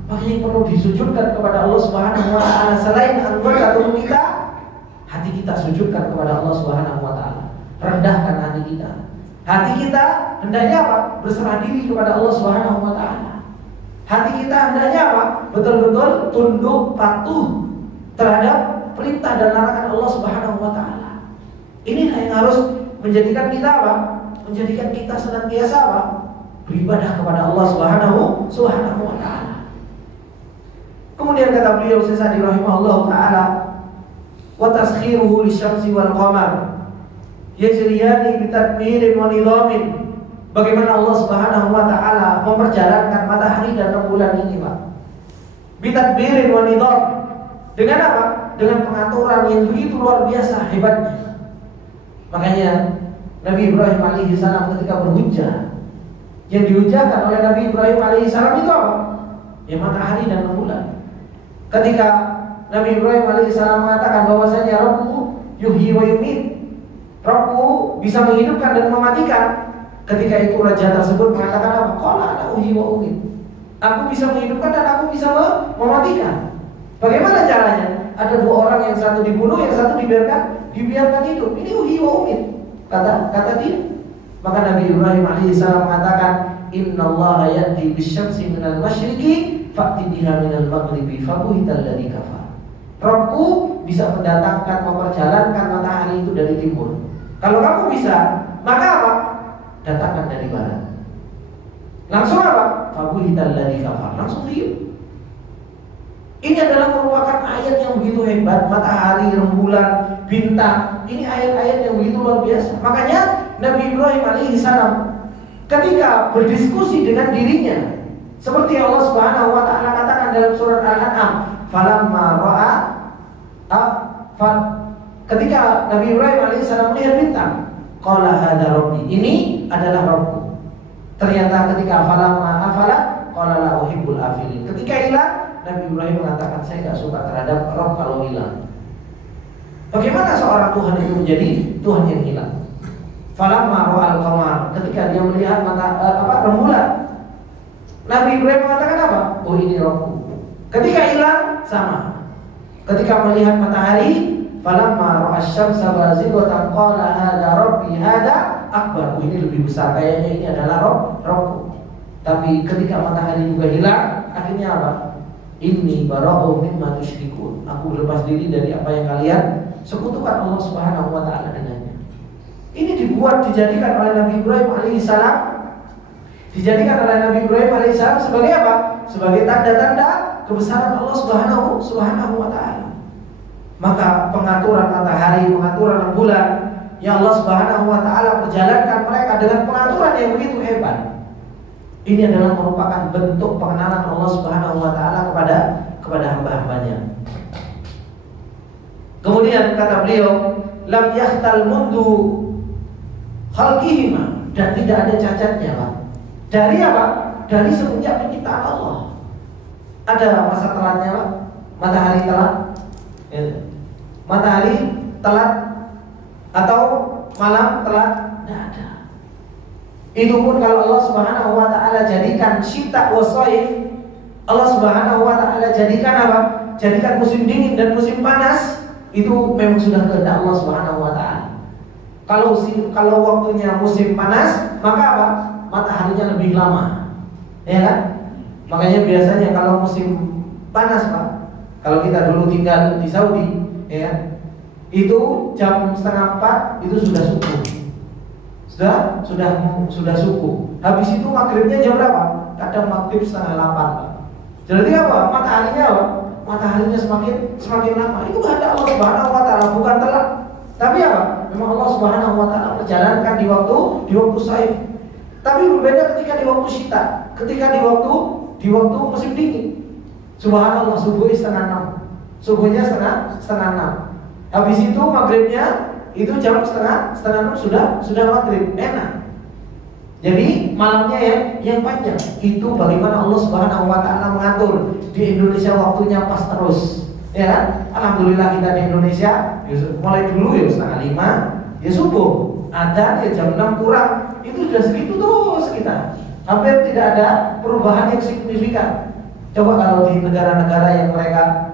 yang perlu disujudkan kepada Allah Subhanahu wa taala selain anggota tubuh kita, hati kita sujudkan kepada Allah Subhanahu wa taala. Rendahkan hati kita. Hati kita hendaknya apa? Berserah diri kepada Allah Subhanahu wa taala. Hati kita hendaknya apa? Betul-betul tunduk patuh terhadap perintah dan larangan Allah Subhanahu wa taala. Inilah yang harus menjadikan kita apa? Menjadikan kita senantiasa apa? Beribadah kepada Allah Subhanahu wa taala. Kemudian kata beliau Sesadi rahimahullah taala, wa taskhiruhu lisyamsi wal qamar yajriyani bitadmirin wa nidhamin. Bagaimana Allah Subhanahu wa taala memperjalankan matahari dan rembulan ini, Pak? Bitadmirin wa nidham. Dengan apa? Dengan pengaturan yang begitu luar biasa hebatnya. Makanya Nabi Ibrahim alaihi salam ketika berhujjah, yang dihujjahkan oleh Nabi Ibrahim alaihi salam itu apa? Ya matahari dan rembulan. Ketika Nabi Ibrahim alaihissalam mengatakan bahwasanya Rabbu yuhyi wa yumit, Rabbu bisa menghidupkan dan mematikan. Ketika itu raja tersebut mengatakan apa? Qala ana uhyi wa umit. Aku bisa menghidupkan dan aku bisa mematikan. Bagaimana caranya? Ada 2 orang, yang satu dibunuh, yang satu dibiarkan hidup. Ini uhyi wa umit. Kata dia. Maka Nabi Ibrahim alaihissalam mengatakan, innallaha ya'ti bisyamsi minal masyriqi fa'ti biha minal maghribi fabuhital ladzi kafar. Rabbku bisa mendatangkan, memperjalankan matahari itu dari timur. Kalau kamu bisa, maka apa? Datangkan dari barat. Langsung apa? Fabuhital ladzi kafar. Langsung hidup. Ini adalah merupakan ayat yang begitu hebat. Matahari, rembulan, bintang. Ini ayat-ayat yang begitu luar biasa. Makanya Nabi Ibrahim alaihissalam ketika berdiskusi dengan dirinya, seperti Allah Subhanahu wa taala katakan dalam surat Al-An'am, falamma ra'a ketika Nabi Ibrahim alaihissalam melihat bintang, qala hadza rabbi, ini adalah Rabbku. Ternyata ketika falamma afala qala la uhibbul afilin. Ketika hilang, Nabi Ibrahim mengatakan, saya enggak suka terhadap Rabb kalau hilang. Bagaimana seorang Tuhan itu menjadi Tuhan yang hilang? Falamma ra'al qamar, ketika dia melihat rembulan, Nabi Ibrahim mengatakan apa? Oh, ini Rabbku. Ketika hilang, sama. Ketika melihat matahari, falamma ra'asy-syamsa bazighatan qala hadza rabbi hadza akbar. Oh, ini lebih besar, kayaknya ini adalah Rabbku. Tapi ketika matahari juga hilang, akhirnya apa? Inni bara'u mimma tusyrikun. Aku berlepas diri dari apa yang kalian sekutukan Allah Subhanahu wa taala dengannya. Ini dijadikan oleh Nabi Ibrahim alaihissalam, sebagai apa? Sebagai tanda-tanda kebesaran Allah Subhanahu wa taala. Maka pengaturan matahari, pengaturan rembulan yang Allah Subhanahu wa taala perjalankan mereka dengan pengaturan yang begitu hebat. Ini adalah merupakan bentuk pengenalan Allah Subhanahu wa taala kepada hamba-hambanya. Kemudian kata beliau, lam yahtal mundu khalqihima, dan tidak ada cacatnya, Pak. Dari apa? Dari semenjak penciptaan Allah. Ada masa telatnya, Pak? Matahari telat? Ya. Matahari telat atau malam telat? Tidak ada. Itu pun kalau Allah Subhanahu wa taala jadikan syita wa shaif, Allah Subhanahu wa taala jadikan apa? Jadikan musim dingin dan musim panas itu memang sudah kehendak Allah Subhanahu wa taala. Kalau waktunya musim panas, maka apa? Mataharinya lebih lama. Ya kan? Makanya biasanya kalau musim panas, Pak, kalau kita dulu tinggal di Saudi, ya, itu jam 3:30 itu sudah subuh. Sudah subuh. Habis itu maghribnya jam berapa? Kadang maghrib 7:30, Pak. Jadi apa? Mataharinya apa? Mataharinya semakin lama. Itu kehendak Allah Subhanahu wa taala, bukan telat. Tapi apa? Memang Allah Subhanahu wa taala perjalankan di waktu saif. Tapi berbeda ketika di waktu syita, ketika di waktu musim dingin. Subhanallah, subuhnya 5:30. Subuhnya setengah 6. Habis itu maghribnya itu jam setengah 6 sudah maghrib. Enak. Jadi malamnya yang panjang. Itu bagaimana Allah Subhanahu wa taala mengatur. Di Indonesia waktunya pas terus. Ya kan? Alhamdulillah kita di Indonesia mulai dulu ya 4:30 ya subuh. Ada ya jam 6 kurang. Itu sudah segitu terus kita. Hampir tidak ada perubahan yang signifikan. Coba kalau di negara-negara yang mereka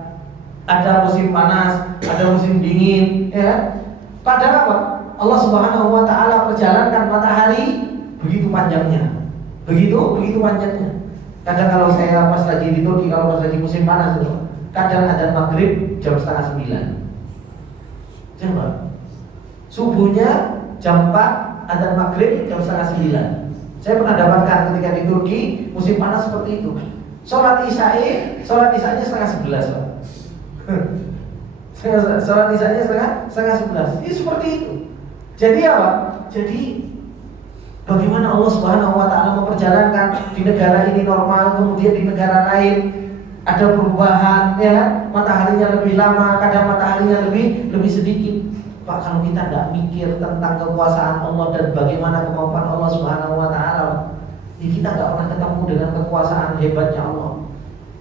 ada musim panas, ada musim dingin, ya. Padahal apa? Allah Subhanahu wa taala perjalankan matahari begitu panjangnya. Begitu panjangnya. Kadang kalau saya pas lagi di Turki, kalau pas lagi musim panas itu, kadang ada maghrib jam 8:30. Coba. Subuhnya jam 4, ada maghrib jam 8:30. Saya pernah dapatkan ketika di Turki musim panas seperti itu. Sholat isya-nya 10:30, Pak. Sholat isya-nya setengah 11. Ini seperti itu. Jadi apa? Jadi bagaimana Allah Subhanahu wa taala memperjalankan di negara ini normal, kemudian di negara lain ada perubahan, ya, mataharinya lebih lama, kadang mataharinya lebih sedikit. Pak, kalau kita tidak mikir tentang kekuasaan Allah dan bagaimana kemampuan Allah Subhanahu wa taala, ya kita tidak pernah ketemu dengan kekuasaan hebatnya Allah.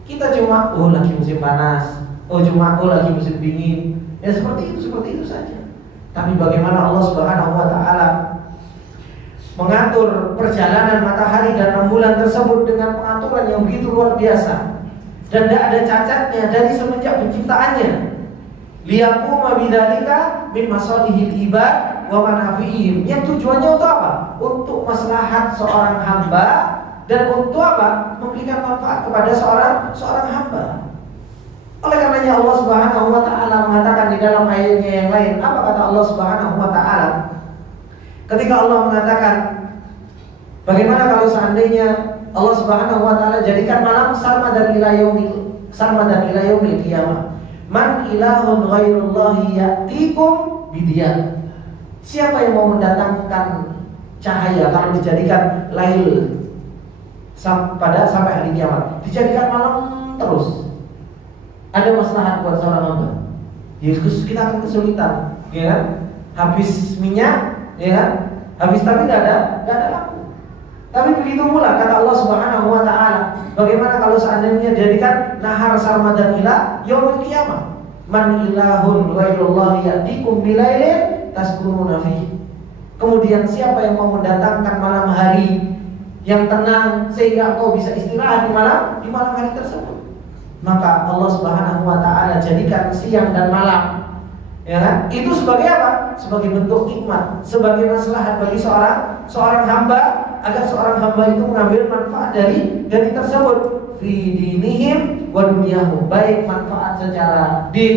Kita cuma lagi musim panas, lagi musim dingin. Ya seperti itu saja. Tapi bagaimana Allah Subhanahu wa taala mengatur perjalanan matahari dan rembulan tersebut dengan pengaturan yang begitu luar biasa dan tidak ada cacatnya dari semenjak penciptaannya. Liyaquma bidzalika min masalihil ibad wa manafi'ihim. Yang tujuannya untuk apa? Untuk maslahat seorang hamba dan untuk apa? Memberikan manfaat kepada seorang hamba. Oleh karenanya Allah Subhanahu wa taala mengatakan di dalam ayatnya yang lain, apa kata Allah Subhanahu wa taala? Ketika Allah mengatakan bagaimana kalau seandainya Allah Subhanahu wa taala jadikan malam sarmadan ila yaumil qiyamah. Man ilahun ghairullahi ya'tikum bidiya. Siapa yang mau mendatangkan cahaya kalau dijadikan lail sampai hari kiamat, dijadikan malam terus? Ada maslahat buat seorang hamba. Yesus kita akan kesulitan, ya kan? Habis minyak, ya kan? Habis tapi nggak ada laku. Tapi begitu pula kata Allah Subhanahu wa taala, bagaimana kalau seandainya dijadikan nahar sarmadan ila yaumil qiyamah? Man ilahun ghairullahi ya'tikum bilailin taskununa fihi. Kemudian siapa yang mau mendatangkan malam hari yang tenang sehingga engkau bisa istirahat di malam hari tersebut? Maka Allah Subhanahu wa taala jadikan siang dan malam, ya kan? Itu sebagai apa? Sebagai bentuk hikmat, sebagai maslahat bagi seorang hamba agar seorang hamba itu mengambil manfaat dari tersebut fi dinihim wa dunyahum, baik manfaat secara din.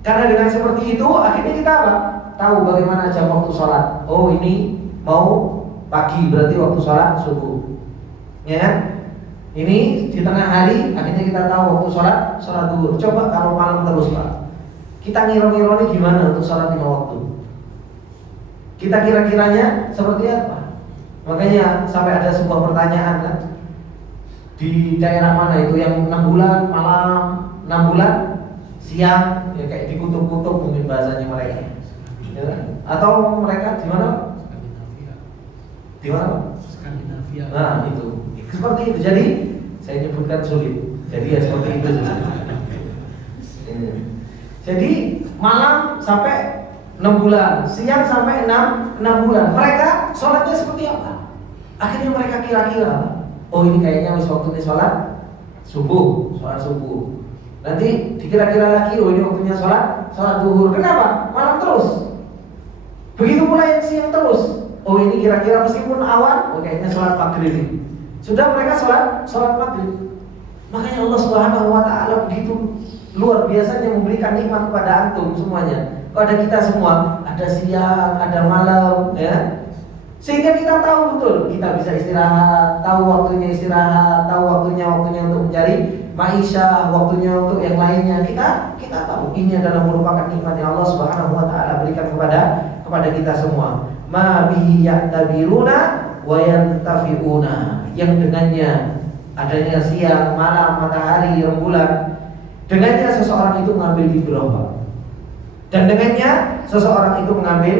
Karena dengan seperti itu akhirnya kita apa? Tahu bagaimana jam waktu sholat. Oh, ini mau pagi berarti waktu sholat subuh, ya kan? Ini di tengah hari akhirnya kita tahu waktu sholat zuhur. Coba kalau malam terus, Pak, kita ngira-ngira gimana untuk sholat 5 waktu? Kita kira-kiranya seperti apa? Makanya sampai ada sebuah pertanyaan kan, di daerah mana itu yang 6 bulan malam, 6 bulan siang, ya kayak dikutub-kutub mungkin bahasanya mereka, ya kan? Atau mereka di mana? Di mana? Skandinavia. Nah itu seperti itu. Jadi saya nyebutkan sulit. Jadi ya seperti itu. Jadi malam sampai 6 bulan, siang sampai 6 bulan. Mereka sholatnya seperti apa? Akhirnya mereka kira-kira, oh ini kayaknya waktunya sholat sholat subuh. Nanti dikira-kira lagi, oh ini waktunya sholat zuhur. Kenapa? Malam terus. Begitu pula yang siang terus. Oh ini kira-kira meskipun awan, oh kayaknya sholat maghrib. Sudah mereka sholat maghrib. Makanya Allah Subhanahu Wa Taala begitu luar biasanya memberikan nikmat kepada antum semuanya, kepada kita semua. Ada siang, ada malam, ya. Sehingga kita tahu betul, kita bisa istirahat, tahu waktunya istirahat, tahu waktunya untuk mencari maisha, waktunya untuk yang lainnya. Kita tahu ini adalah merupakan nikmat yang Allah Subhanahu Wa Taala berikan kepada kita semua. Ma bihi ya'tabiruna wa yantafi'una, yang dengannya adanya siang, malam, matahari, rembulan, dengannya seseorang itu mengambil ibrah, dan dengannya seseorang itu mengambil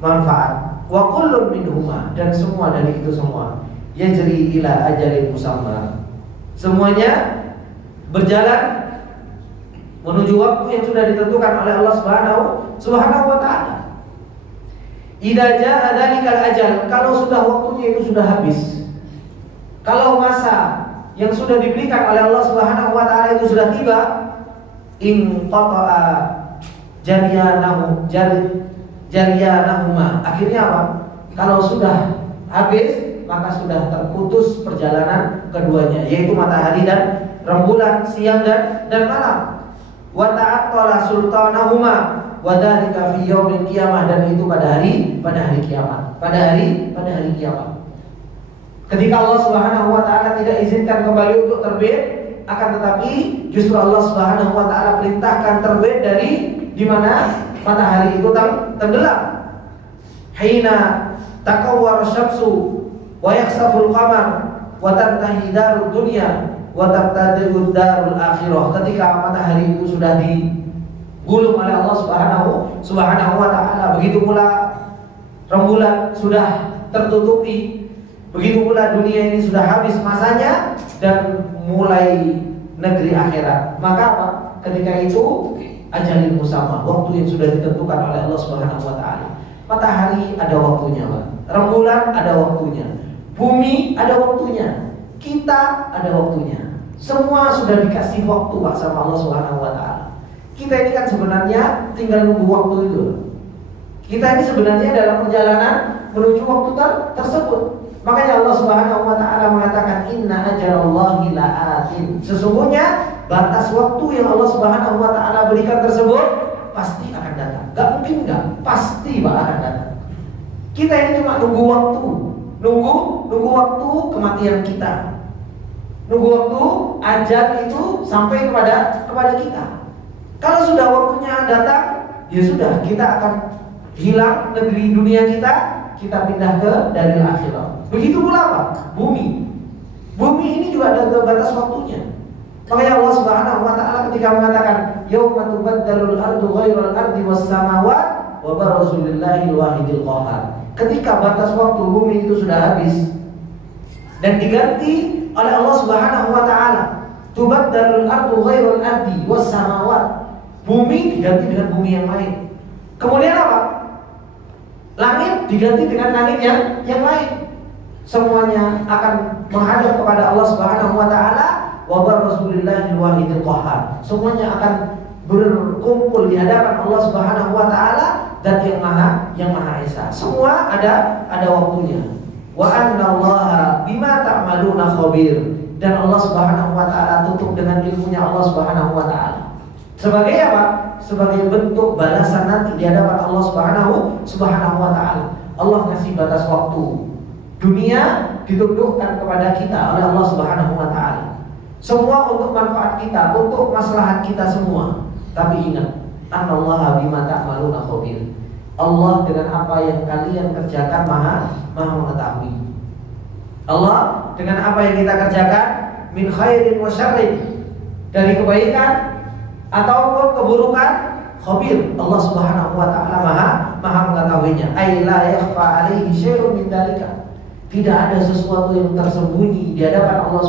manfaat. Wa kullun minhuma, dan semua dari itu semua yajri ila ajalin musamma, semuanya berjalan menuju waktu yang sudah ditentukan oleh Allah Subhanahu wa taala. Idza jaa dzalikal ajal, kalau sudah waktunya itu sudah habis, kalau masa yang sudah diberikan oleh Allah Subhanahu wa taala itu sudah tiba, in qata'a jaryanahuma, akhirnya apa? Kalau sudah habis, maka sudah terputus perjalanan keduanya, yaitu matahari dan rembulan, siang dan malam. Wa ta'attala sultanahuma wa dzalika fi yaumil qiyamah, dan itu pada hari kiamat. Pada hari kiamat. Ketika Allah Subhanahu wa taala tidak izinkan kembali untuk terbit, akan tetapi justru Allah Subhanahu wa taala perintahkan terbit dari di mana matahari itu tenggelam. Hina takawwar syamsu wa yakhsaful qamar wa tantahi darud dunya wa tabtadi'ud darul akhirah. Ketika matahari itu sudah digulung oleh Allah Subhanahu wa taala, begitu pula rembulan sudah tertutupi, begitu pula dunia ini sudah habis masanya dan mulai negeri akhirat. Maka apa? Ketika itu ajalin musamma, waktu yang sudah ditentukan oleh Allah Subhanahu wa taala. Matahari ada waktunya, Pak. Rembulan ada waktunya. Bumi ada waktunya. Kita ada waktunya. Semua sudah dikasih waktu, Pak, sama Allah Subhanahu wa taala. Kita ini kan sebenarnya tinggal nunggu waktu itu. Kita ini sebenarnya dalam perjalanan menuju waktu tersebut. Makanya Allah Subhanahu wa taala mengatakan inna ajalallahi la'atin. Sesungguhnya batas waktu yang Allah Subhanahu wa taala berikan tersebut pasti akan datang. Gak mungkin enggak, pasti akan datang. Kita ini cuma nunggu waktu. Nunggu waktu kematian kita. Nunggu waktu ajal itu sampai kepada kita. Kalau sudah waktunya datang, ya sudah, kita akan hilang negeri dunia kita pindah ke daril akhirah. Begitu pula apa? Bumi ini juga ada batas waktunya. Makanya Allah Subhanahu wa taala ketika mengatakan yauma tubaddalul ardu ghairal ardi was samawat wa barazul lillahil wahidil qahhar. Ketika batas waktu bumi itu sudah habis dan diganti oleh Allah Subhanahu wa taala, tubaddalul ardu ghairal ardi was samawat. Bumi diganti dengan bumi yang lain. Kemudian apa? Langit diganti dengan langit yang lain. Semuanya akan menghadap kepada Allah Subhanahu wa taala wa barazulillahil wahidil qahhar. Semuanya akan berkumpul di hadapan Allah Subhanahu wa taala dan yang maha esa. Semua ada waktunya. Wa annallaha bima ta'maluna khabir. Dan Allah Subhanahu wa taala tutup dengan ilmunya Allah Subhanahu wa taala. Sebagai apa? Sebagai bentuk balasan nanti di hadapan Allah Subhanahu wa taala. Allah ngasih batas waktu. Dunia ditundukkan kepada kita oleh Allah Subhanahu wa taala. Semua untuk manfaat kita, untuk maslahat kita semua. Tapi ingat, anallaha bima ta'maluna khabir. Allah dengan apa yang kalian kerjakan maha mengetahui. Allah dengan apa yang kita kerjakan min khairin wa syarrin, dari kebaikan ataupun keburukan, khabir. Allah Subhanahu wa taala maha mengetahuinya. Ai la yakhfa 'alaihi syai'un min dzalika. Tidak ada sesuatu yang tersembunyi di hadapan Allah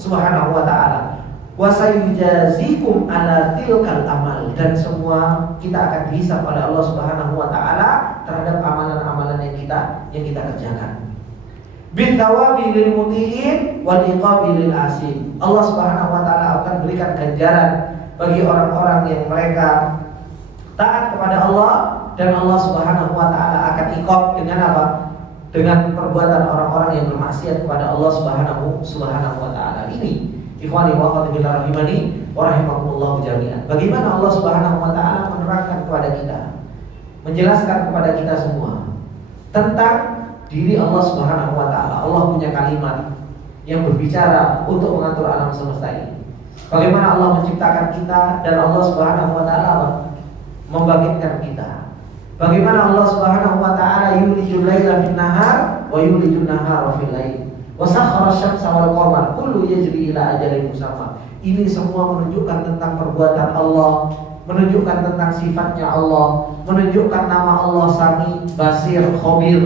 Subhanahu wa taala. Wa sayujazikum 'ala tilkal amal, dan semua kita akan dihisab oleh Allah Subhanahu wa taala terhadap amalan-amalan yang kita kerjakan. Bithawabi lil muti'in wal iqabi lil asin. Allah Subhanahu wa taala akan berikan ganjaran bagi orang-orang yang mereka taat kepada Allah, dan Allah Subhanahu wa taala akan iqab dengan apa? Dengan perbuatan orang-orang yang bermaksiat kepada Allah Subhanahu wa taala. Ini ikhwani wa akhwati fillah rahimani wa rahimakumullah jami'an. Bagaimana Allah Subhanahu wa taala menerangkan kepada kita, menjelaskan kepada kita semua tentang diri Allah Subhanahu wa taala. Allah punya kalimat yang berbicara untuk mengatur alam semesta ini. Bagaimana Allah menciptakan kita, dan Allah Subhanahu wa taala membangkitkan kita. Bagaimana Allah Subhanahu wa taala yulijul laila fin nahar wa yulijul nahara fil lail. Wa sakhkhara asy-syamsa wal qamara kullu yajri ila ajalin musamma. Ini semua menunjukkan tentang perbuatan Allah, menunjukkan tentang sifatnya Allah, menunjukkan nama Allah Sami, Basir, Khabir.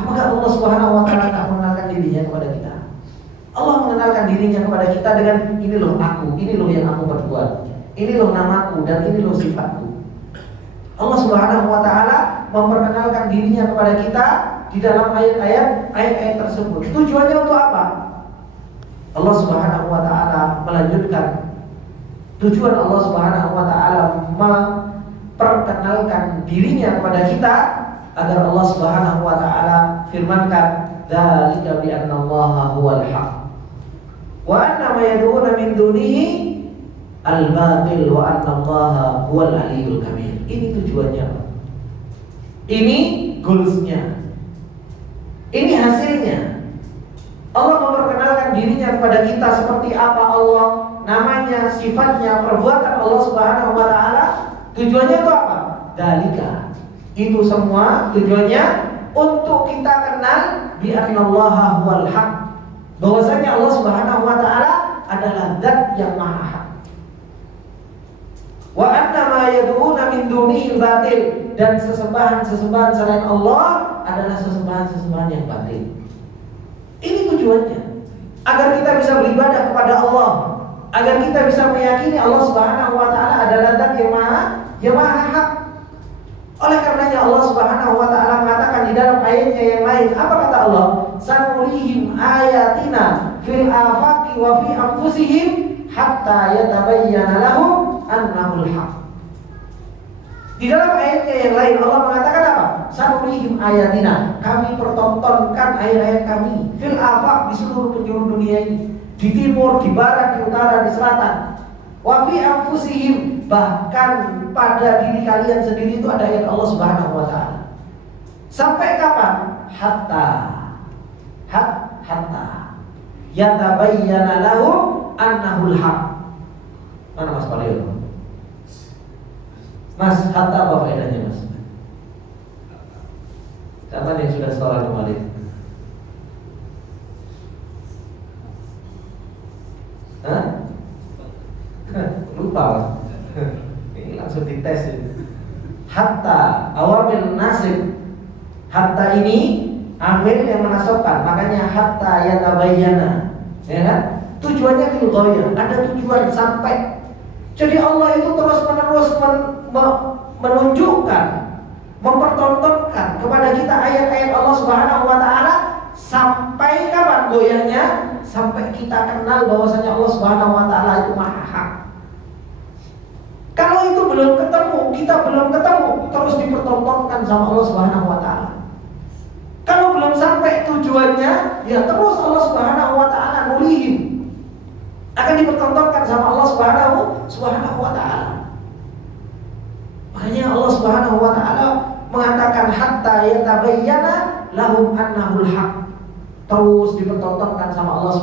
Apakah Allah Subhanahu wa taala tak mengenalkan dirinya kepada kita? Allah mengenalkan dirinya kepada kita dengan ini loh aku, ini loh yang aku perbuat, ini loh namaku, dan ini loh sifatku. Allah Subhanahu wa taala memperkenalkan dirinya kepada kita di dalam ayat-ayat tersebut. Tujuannya untuk apa? Allah Subhanahu wa taala melanjutkan tujuan Allah Subhanahu wa taala memperkenalkan dirinya kepada kita agar Allah Subhanahu wa taala firmankan, dzalika bi anna Allaha huwal haq wa anna ma yad'una min dunihi al-batil wa anna Allaha huwal aliyyul kabir. Ini tujuannya, ini goalsnya, ini hasilnya. Allah memperkenalkan dirinya kepada kita seperti apa Allah, namanya, sifatnya, perbuatan Allah Subhanahu wa taala. Tujuannya itu apa? Dalika. Itu semua tujuannya untuk kita kenal bi annallaha huwal haq, bahwasanya Allah Subhanahu wa taala adalah zat yang maha hak. Wa anna ma yad'una min dunihi batil, dan sesembahan-sesembahan selain Allah adalah sesembahan-sesembahan yang batil. Ini tujuannya, agar kita bisa beribadah kepada Allah, agar kita bisa meyakini Allah Subhanahu wa taala adalah zat yang maha hak. Oleh karenanya Allah Subhanahu wa taala mengatakan di dalam ayatnya yang lain, apa kata Allah? Sanurihim ayatina fil afaqi wa fi anfusihim hatta yatabayyana lahum annahul haq. Di dalam ayatnya yang lain Allah mengatakan apa? Sanurihim ayatina, kami pertontonkan ayat-ayat kami fil afaq, di seluruh penjuru dunia ini, di timur, di barat, di utara, di selatan. Wa fi anfusihim, bahkan pada diri kalian sendiri itu ada ayat Allah Subhanahu wa taala. Sampai kapan? Hatta yatabayyana lahum annahul haq. Mana Mas Palio? Mas, hatta apa faedahnya Mas? Siapa yang sudah sekolah kemarin? Hah? Lupa Mas. Ini langsung dites ini. Hatta awamil nasib. Hatta ini amil yang menasabkan, makanya hatta yatabayyana. Ya kan? Tujuannya fil ghayah, ada tujuan sampai. Jadi Allah itu terus-menerus menunjukkan, mempertontonkan kepada kita ayat-ayat Allah Subhanahu wa taala sampai kapan goyahnya? Sampai kita kenal bahwasanya Allah Subhanahu wa taala itu maha hak. Kalau itu belum ketemu, kita belum ketemu, terus dipertontonkan sama Allah Subhanahu wa taala. Kalau belum sampai tujuannya, ya terus Allah Subhanahu wa taala nurihim, akan dipertontonkan sama Allah Subhanahu wa taala. Makanya Allah Subhanahu wa taala mengatakan hatta yatabayyana lahum annahul haq. Terus dipertontonkan sama Allah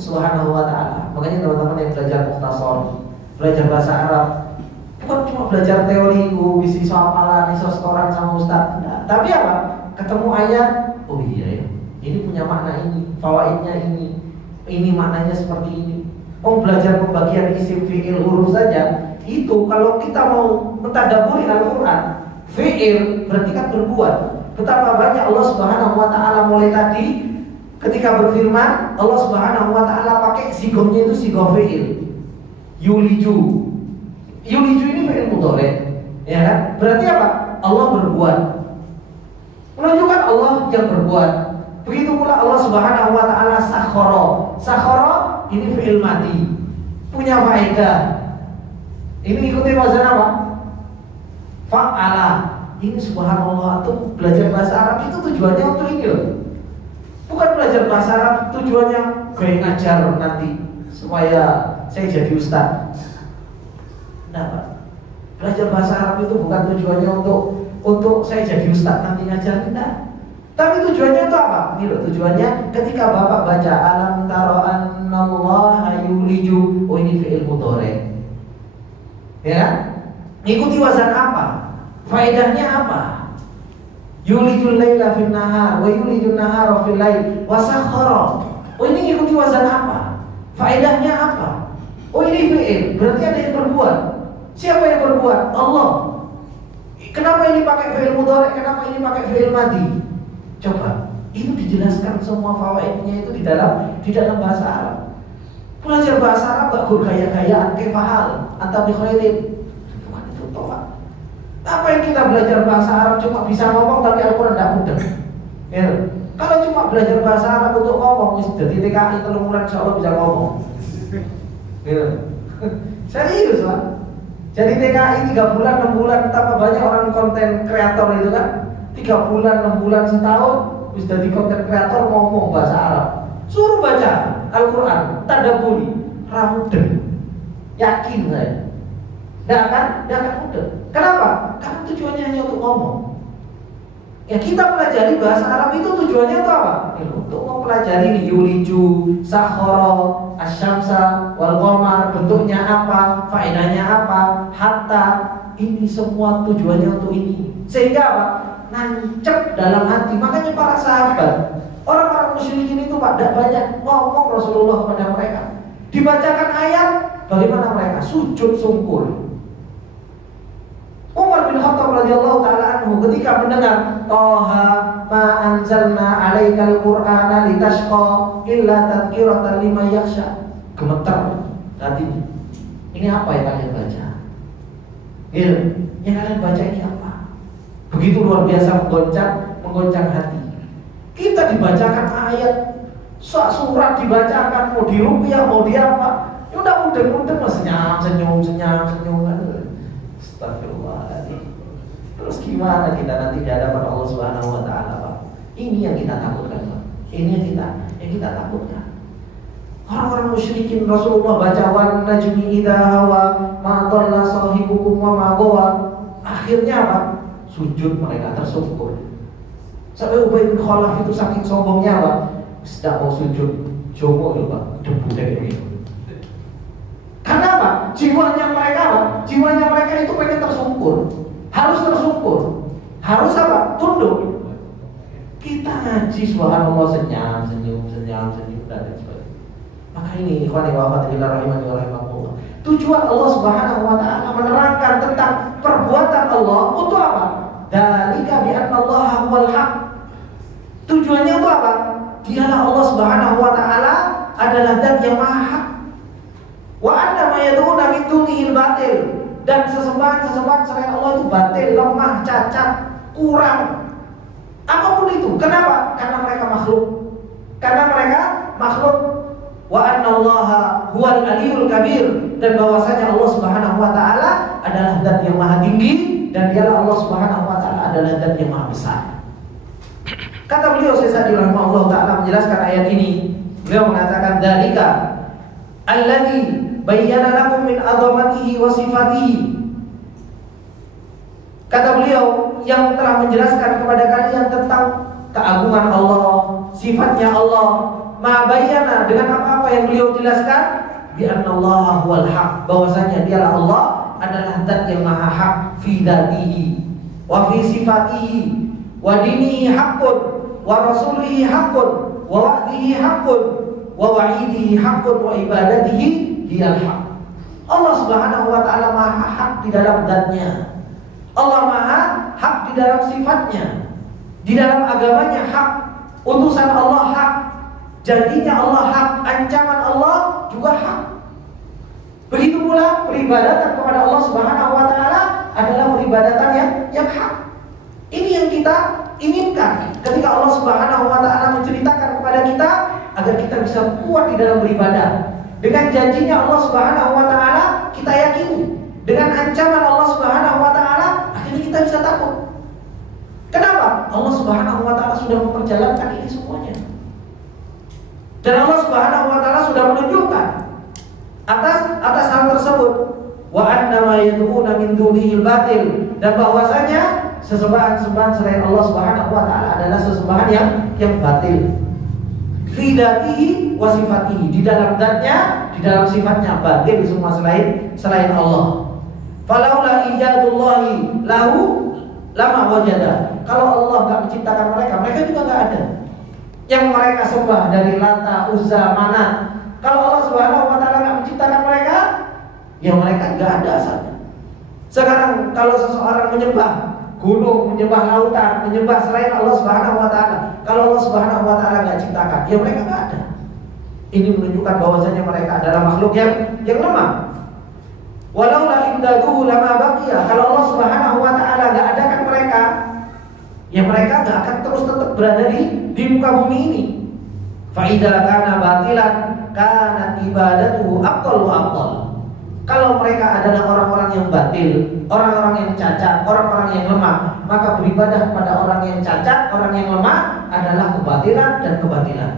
Subhanahu wa taala. Makanya teman-teman yang belajar mukhtasar, belajar bahasa Arab, bukan cuma belajar teori, bisa hafalan, bisa setoran sama ustaz. Nah, tapi apa? Ketemu ayat, oh iya ya, ini punya makna ini, fawaidnya ini maknanya seperti ini. Belajar pembagian isim, fi'il, huruf saja, itu kalau kita mau mentadaburi Al-Quran, fi'il berarti kan berbuat. Betapa banyak Allah Subhanahu wa taala mulai tadi ketika berfirman, Allah Subhanahu wa taala pakai sigohnya itu sigoh fi'il. Yuliju ini fi'il mudhari, ya kan? Berarti apa? Allah berbuat, menunjukkan Allah yang berbuat. Begitu pula Allah Subhanahu wa taala sakhara. Sakhara ini fi'il madi. Punya faedah. Ini ikuti wazan apa? Fa'ala. Ini subhanallah, tuh belajar bahasa Arab itu tujuannya untuk ini loh. Bukan belajar bahasa Arab tujuannya kayak ngajar nanti supaya saya jadi ustaz. Nah, Pak. Belajar bahasa Arab itu bukan tujuannya untuk saya jadi ustaz nanti ngajar, enggak. Tapi tujuannya itu apa? Ini loh, tujuannya ketika Bapak baca alam taro annallaha yuliju, oh ini fi'il mudhari. Ya? Ngikuti wazan apa? Faedahnya apa? Yulijul laila fin nahar wa yulijul nahara fil lail wa sakhara. Oh ini ngikuti wazan apa? Faedahnya apa? Oh ini fi'il, berarti ada yang berbuat. Siapa yang berbuat? Allah. Kenapa ini pakai fi'il mudhari? Kenapa ini pakai fi'il madi? Coba, itu dijelaskan semua fawaidnya itu di dalam bahasa Arab. Belajar bahasa Arab gak gaya-gayaan kayak pahal anta bi khairin. Bukan itu toh. Apa yang kita belajar bahasa Arab cuma bisa ngomong tapi Al-Quran tidak mudah. Ya. Kalau cuma belajar bahasa Arab untuk ngomong, jadi TKI 3 bulan insyaallah bisa ngomong. Ya. Serius Pak. Jadi TKI 3 bulan, 6 bulan, betapa banyak orang konten kreator itu kan. 3 bulan, 6 bulan, setahun bisa jadi konten kreator ngomong bahasa Arab. Suruh baca Al-Quran, tadabburi, ramudeng. Yakin saya. Tidak akan mudah. Kenapa? Karena tujuannya hanya untuk ngomong. Ya kita pelajari bahasa Arab itu tujuannya itu apa? Ya, untuk mempelajari nih yuliju, sakhara, asyamsa, wal qamar, bentuknya apa, faedahnya apa, hatta, ini semua tujuannya untuk ini. Sehingga apa? Nancep dalam hati. Makanya para sahabat, orang-orang musyrikin itu Pak, tidak banyak ngomong Rasulullah kepada mereka. Dibacakan ayat, bagaimana mereka? Sujud sungkur. Umar bin Khattab radhiyallahu taala anhu ketika mendengar Toha ma anzalna 'alaikal qur'ana litashqa illa tadhkiratan liman yakhsha, gemetar hatinya. Ini apa yang kalian baca? Yang kalian baca ini apa? Begitu luar biasa menggoncang hati. Kita dibacakan ayat, surat dibacakan, mau diruqyah, mau di apa? Ya udah mudeng-mudeng senyum. Astagfirullahaladzim. Terus gimana kita nanti di hadapan Allah Subhanahu wa taala, Pak? Ini yang kita takutkan, Pak. Ini yang kita takutkan. Orang-orang musyrikin Rasulullah baca wan najmi idza hawa ma dhalla sahibukum wa ma ghawa. Akhirnya apa? Sujud mereka tersungkur. Sampai Ubay bin Khalaf itu saking sombongnya, Pak. Sudah mau sujud, jongkok loh, Pak. Debu kayak gitu. Karena apa? Jiwanya mereka itu pengen tersungkur. Harus tersungkur. Harus apa? Tunduk. Kita ngaji subhanallah senyum dan sebagainya. Maka ini ikhwan wa akhwat fillah rahimani wa rahimakumullah. Tujuan Allah Subhanahu wa taala menerangkan tentang perbuatan Allah untuk apa? Dzalika bi anna Allah huwal haq. Tujuannya untuk apa? Dialah Allah Subhanahu wa taala adalah zat yang maha hak. Wa anna ma yad'una min dunihi al-batil, dan sesembahan selain Allah itu batil, lemah, cacat, kurang. Apapun itu. Kenapa? Karena mereka makhluk. Wa anna Allaha huwal aliyul kabir, dan bahwasanya Allah Subhanahu wa taala adalah zat yang maha tinggi, dan dialah Allah Subhanahu wa taala adalah zat yang maha besar. Kata beliau Syekh Sa'di rahimahullah taala menjelaskan ayat ini. Beliau mengatakan dzalika alladzi bayyana lakum min azamatihi wa sifatihi. Kata beliau yang telah menjelaskan kepada kalian tentang keagungan Allah, sifatnya Allah. Ma bayyana, dengan apa-apa yang beliau jelaskan, bi annallaha huwal haq, bahwasanya dialah Allah adalah zat yang maha hak fi dzatihi wa fi sifatihi wa dinihi haqqun wa rasulihi haqqun wa wa'dihi haqqun wa wa'idihi haqqun wa ibadatihi hiyal haq. Allah Subhanahu wa taala maha hak di dalam zatnya. Allah maha hak di dalam sifatnya. Di dalam agamanya hak, utusan Allah hak, janjinya Allah hak, ancaman Allah juga hak. Begitu pula peribadatan kepada Allah Subhanahu wa taala adalah peribadatan yang hak. Ini yang kita inginkan ketika Allah Subhanahu wa taala menceritakan kepada kita agar kita bisa kuat di dalam beribadah. Dengan janjinya Allah Subhanahu wa taala kita yakini. Dengan ancaman Allah Subhanahu wa taala akhirnya kita bisa takut. Kenapa? Allah Subhanahu wa taala sudah memperjalankan ini semuanya. Dan Allah Subhanahu wa taala sudah menunjukkan atas hal tersebut, wa annama yad'una min dunihil batil, dan bahwasanya sesembahan-sembahan selain Allah Subhanahu wa taala adalah sesembahan yang batil. Fi dzatihi wa sifatihi, di dalam zatnya, di dalam sifatnya batil semua selain Allah. Falaula ijadullahi lahu lama wajada. Kalau Allah enggak menciptakan mereka juga enggak ada. Yang mereka sembah dari Lata, Uzza, Manat, kalau Allah Subhanahu wa taala enggak menciptakan mereka, ya mereka enggak ada asalnya. Sekarang kalau seseorang menyembah gunung, menyembah lautan, menyembah selain Allah Subhanahu wa taala, kalau Allah Subhanahu wa taala enggak ciptakan, ya mereka enggak ada. Ini menunjukkan bahwasanya mereka adalah makhluk yang lemah. Walau la imdaduhu lama baqiya, kalau Allah Subhanahu wa taala enggak adakan mereka, ya mereka enggak akan terus tetap berada di muka bumi ini. Fa idza kana batilan kanat ibadatuhu aqallu aqall. Kalau mereka adalah orang-orang yang batil, orang-orang yang cacat, orang-orang yang lemah, maka beribadah kepada orang yang cacat, orang yang lemah adalah kebatilan dan kebatilan.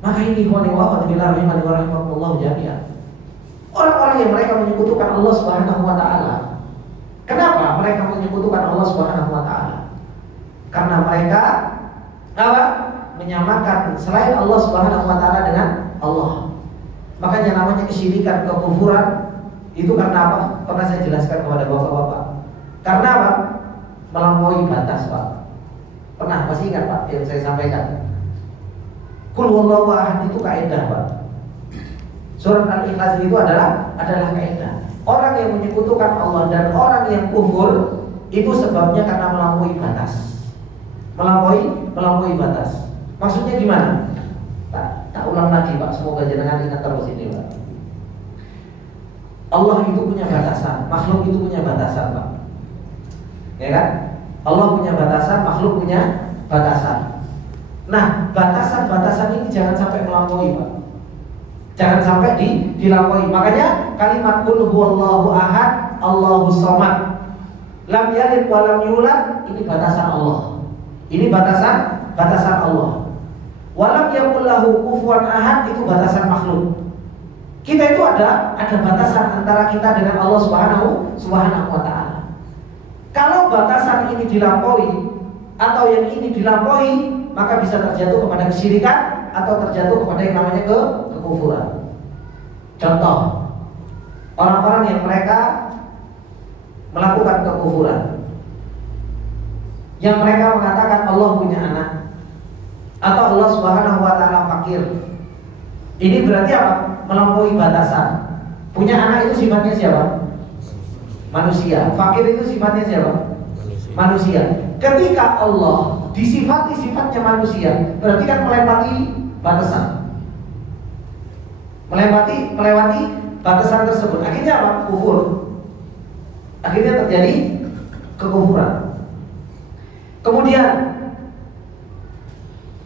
Maka ini rahimahullah jami'an. Orang-orang yang mereka menyekutukan Allah Subhanahu wa taala. Kenapa mereka menyekutukan Allah Subhanahu wa taala? Karena mereka menyamakan selain Allah Subhanahu wa taala dengan Allah. Makanya namanya kesyirikan, kekufuran. Itu karena apa? Pernah saya jelaskan kepada bapak-bapak. Karena apa? Melampaui batas, Pak. Pernah, masih ingat Pak yang saya sampaikan? Qul huwallahu ahad itu kaidah, Pak. Surat Al-Ikhlas itu adalah kaidah. Orang yang menyekutukan Allah dan orang yang kufur itu sebabnya karena melampaui batas. Melampaui batas. Maksudnya gimana? Tak ulang lagi Pak, semoga jenengan ingat terus ini Pak. Allah itu punya batasan, makhluk itu punya batasan Pak. Ya kan? Allah punya batasan, makhluk punya batasan. Nah, batasan-batasan ini jangan sampai melampaui Pak. Jangan sampai dilampaui. Makanya kalimat qul huwallahu ahad, Allahus samad, lam yalid wa lam yulad, ini batasan Allah. Ini batasan Allah. Walam yakul lahu kufuwan ahad, itu batasan makhluk. Kita itu ada batasan antara kita dengan Allah Subhanahu wa taala. Kalau batasan ini dilampaui atau yang ini dilampaui, maka bisa terjatuh kepada kesyirikan atau terjatuh kepada yang namanya kekufuran. Contoh, orang-orang yang mereka melakukan kekufuran, yang mereka mengatakan Allah punya anak atau Allah Subhanahu wa taala fakir. Ini berarti apa? Melampaui batasan. Punya anak itu sifatnya siapa? Manusia. Fakir itu sifatnya siapa? Manusia. Ketika Allah disifati sifatnya manusia, berarti kan melewati batasan. Melewati batasan tersebut. Akhirnya apa? Kufur. Akhirnya terjadi kekufuran. Kemudian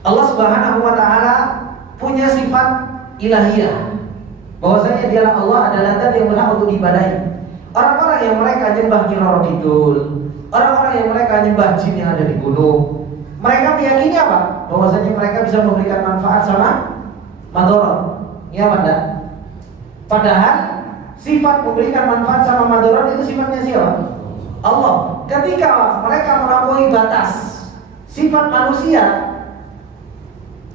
Allah Subhanahu wa taala punya sifat ilahiyah, bahwasanya dialah Allah adalah zat yang berhak untuk diibadahi. Orang-orang yang mereka nyembah Nyi Roro Kidul, orang-orang yang mereka nyembah jin yang ada di gunung, mereka meyakini apa? Bahwasanya mereka bisa memberikan manfaat sama madharat. Iya apa enggak? Padahal sifat memberikan manfaat sama madharat itu sifatnya siapa? Allah. Ketika mereka melampaui batas sifat manusia,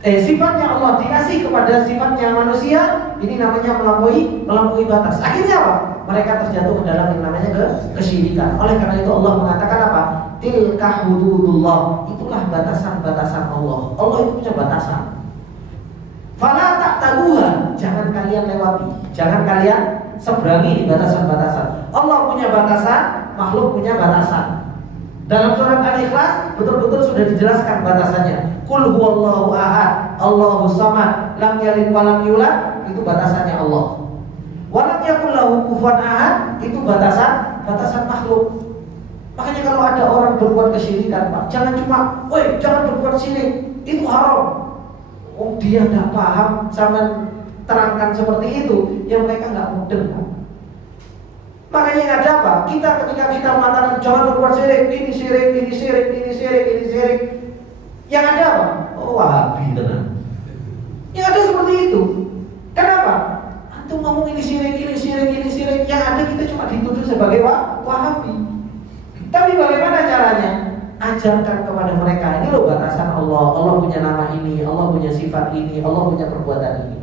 sifatnya Allah dikasih kepada sifatnya manusia, ini namanya melampaui batas. Akhirnya apa? Mereka terjatuh ke dalam yang namanya kesyirikan. Oleh karena itu Allah mengatakan apa? Tilka hududullah, itulah batasan-batasan Allah. Allah itu punya batasan. Fala ta'taduha, jangan kalian lewati, jangan kalian seberangi di batasan-batasan. Allah punya batasan, makhluk punya batasan. Dalam surat Al-Ikhlas betul-betul sudah dijelaskan batasannya. Qul huwallahu ahad, Allahus samad, lam yalid wa lam yulad, itu batasannya Allah. Wa lam yakul lahu kufuwan ahad, itu batasan makhluk. Makanya kalau ada orang berbuat kesyirikan, Pak, jangan cuma, woi jangan berbuat syirik, itu haram. Oh dia nggak paham, sama terangkan seperti itu, ya mereka nggak mudeng. Makanya yang ada apa? Kita ketika kita mengatakan jangan berbuat syirik, ini syirik, ini syirik, ini syirik, ini syirik, yang ada apa? Oh Wahabi tenang. Yang ada seperti itu. Kenapa? Antum ngomong ini syirik, ini syirik, ini syirik, yang ada kita cuma dituduh sebagai Wahabi. Tapi bagaimana caranya? Ajarkan kepada mereka, ini loh batasan Allah. Allah punya nama ini, Allah punya sifat ini, Allah punya perbuatan ini.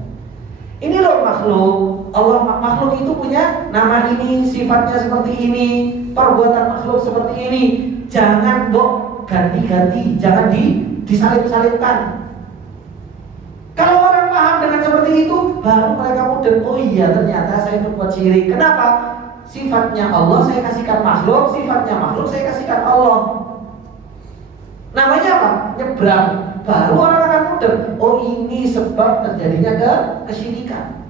Ini loh makhluk, Allah makhluk itu punya nama ini, sifatnya seperti ini, perbuatan makhluk seperti ini. Jangan kok ganti-ganti, jangan disalip-salipkan. Kalau orang paham dengan seperti itu, baru mereka mudeng. Oh iya, ternyata saya berbuat syirik. Kenapa? Sifatnya Allah saya kasihkan makhluk, sifatnya makhluk saya kasihkan Allah. Namanya apa? Nyebrang. Baru orang akan mudeng. Oh ini sebab terjadinya kesyirikan.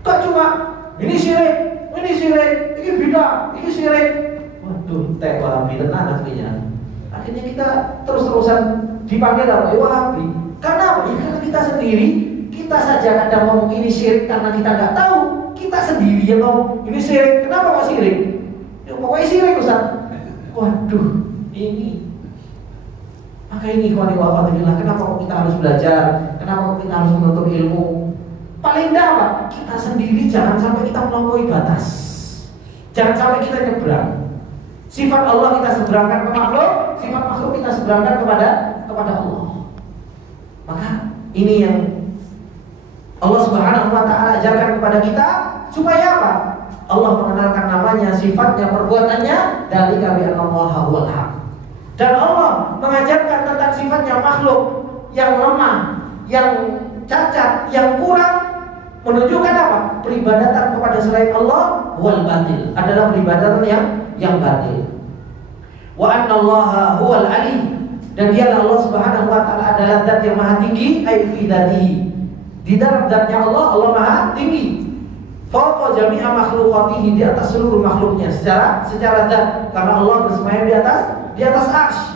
Kok cuma ini syirik, ini bidah, ini syirik. Waduh, teh Wahabi tenang aslinya. Akhirnya kita terus-terusan dipanggil apa? Wahabi. Karena apa? Ya, karena kita sendiri, kita saja kadang ngomong ini syirik karena kita nggak tahu. Kita sendiri yang ngomong ini syirik. Kenapa kok syirik? Ya, pokoknya syirik Ustaz. Waduh, ini. Maka ini khawatirillah, kenapa kok kita harus belajar? Kenapa kok kita harus menuntut ilmu? Paling tidak apa? Kita sendiri jangan sampai kita melampaui batas. Jangan sampai kita nyebrang. Sifat Allah kita seberangkan ke makhluk, sifat makhluk kita seberangkan kepada Allah. Maka ini yang Allah Subhanahu wa taala ajarkan kepada kita supaya apa? Allah mengenalkan namanya, sifatnya, perbuatannya, dari kami Allah huwal haq. Dan Allah mengajarkan tentang sifatnya makhluk yang lemah, yang cacat, yang kurang, menunjukkan apa? Peribadatan kepada selain Allah wal batil, adalah peribadatan yang batil. Wa annallaha huwal ali, dan dialah Allah Subhanahu wa taala adalah zat yang maha tinggi, ai fi dzatihi. Di dalam zatnya Allah, Allah maha tinggi. Fawqa jami'a makhlukatihi, di atas seluruh makhluknya secara zat, karena Allah bersemayam di atas arsy.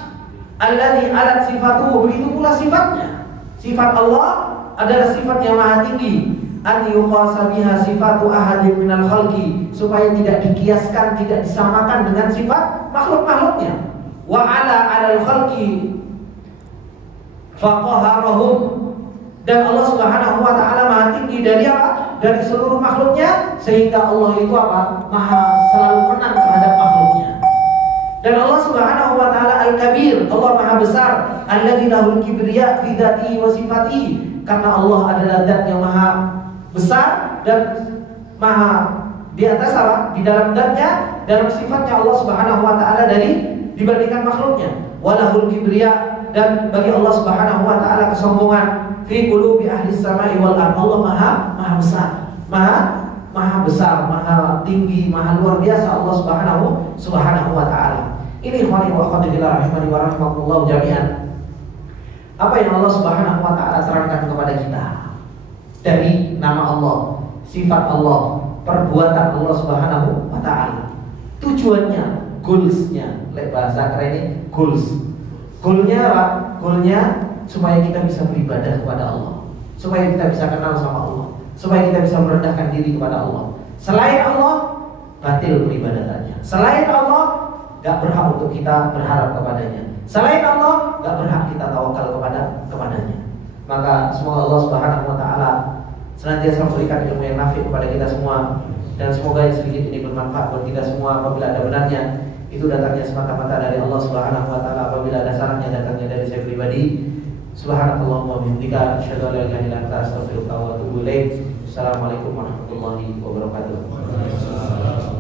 Alladzi alat sifatuhu, begitu pula sifatnya. Sifat Allah adalah sifat yang maha tinggi. An yuqasa biha sifatu ahadin minal khalqi, supaya tidak dikiaskan, tidak disamakan dengan sifat makhluk-makhluknya. Wa ala alal khalqi faqaharahum, dan Allah Subhanahu wa taala maha tinggi dari apa? Dari seluruh makhluknya, sehingga Allah itu apa? Maha selalu menang terhadap makhluknya. Dan Allah Subhanahu wa taala Al-Kabir, Allah maha besar, alladzi lahul kibriya fi dzatihi wa sifatihi, karena Allah adalah zat yang maha besar dan maha di atas apa? Di dalam zatnya, dalam sifatnya Allah Subhanahu wa taala dari dibandingkan makhluknya. Walahul kibriya, dan bagi Allah Subhanahu wa taala kesombongan fi qulubi ahli samai wal ardh. Allah maha besar, maha besar, maha tinggi, maha luar biasa Allah Subhanahu wa taala. Ini ikhwani wa akhwati rahimani wa rahimakumullah jami'an. Apa yang Allah Subhanahu wa taala terangkan kepada kita dari nama Allah, sifat Allah, perbuatan Allah Subhanahu wa taala. Tujuannya, goalsnya, bahasa kerennya goals. Goalnya apa? Goalnya supaya kita bisa beribadah kepada Allah, supaya kita bisa kenal sama Allah, supaya kita bisa merendahkan diri kepada Allah. Selain Allah, batil peribadatannya. Selain Allah, gak berhak untuk kita berharap kepadanya. Selain Allah, gak berhak kita tawakal kepadanya. Maka semoga Allah Subhanahu wa taala senantiasa memberikan ilmu yang nafi kepada kita semua, dan semoga yang sedikit ini bermanfaat buat kita semua. Apabila ada benarnya, itu datangnya semata-mata dari Allah Subhanahu wa taala. Apabila ada salahnya, datangnya dari saya pribadi. Subhanakallahumma wa bihamdika, asyhadu an la ilaha illa anta, astaghfiruka wa atubu ilaik. Assalamualaikum warahmatullahi wabarakatuh.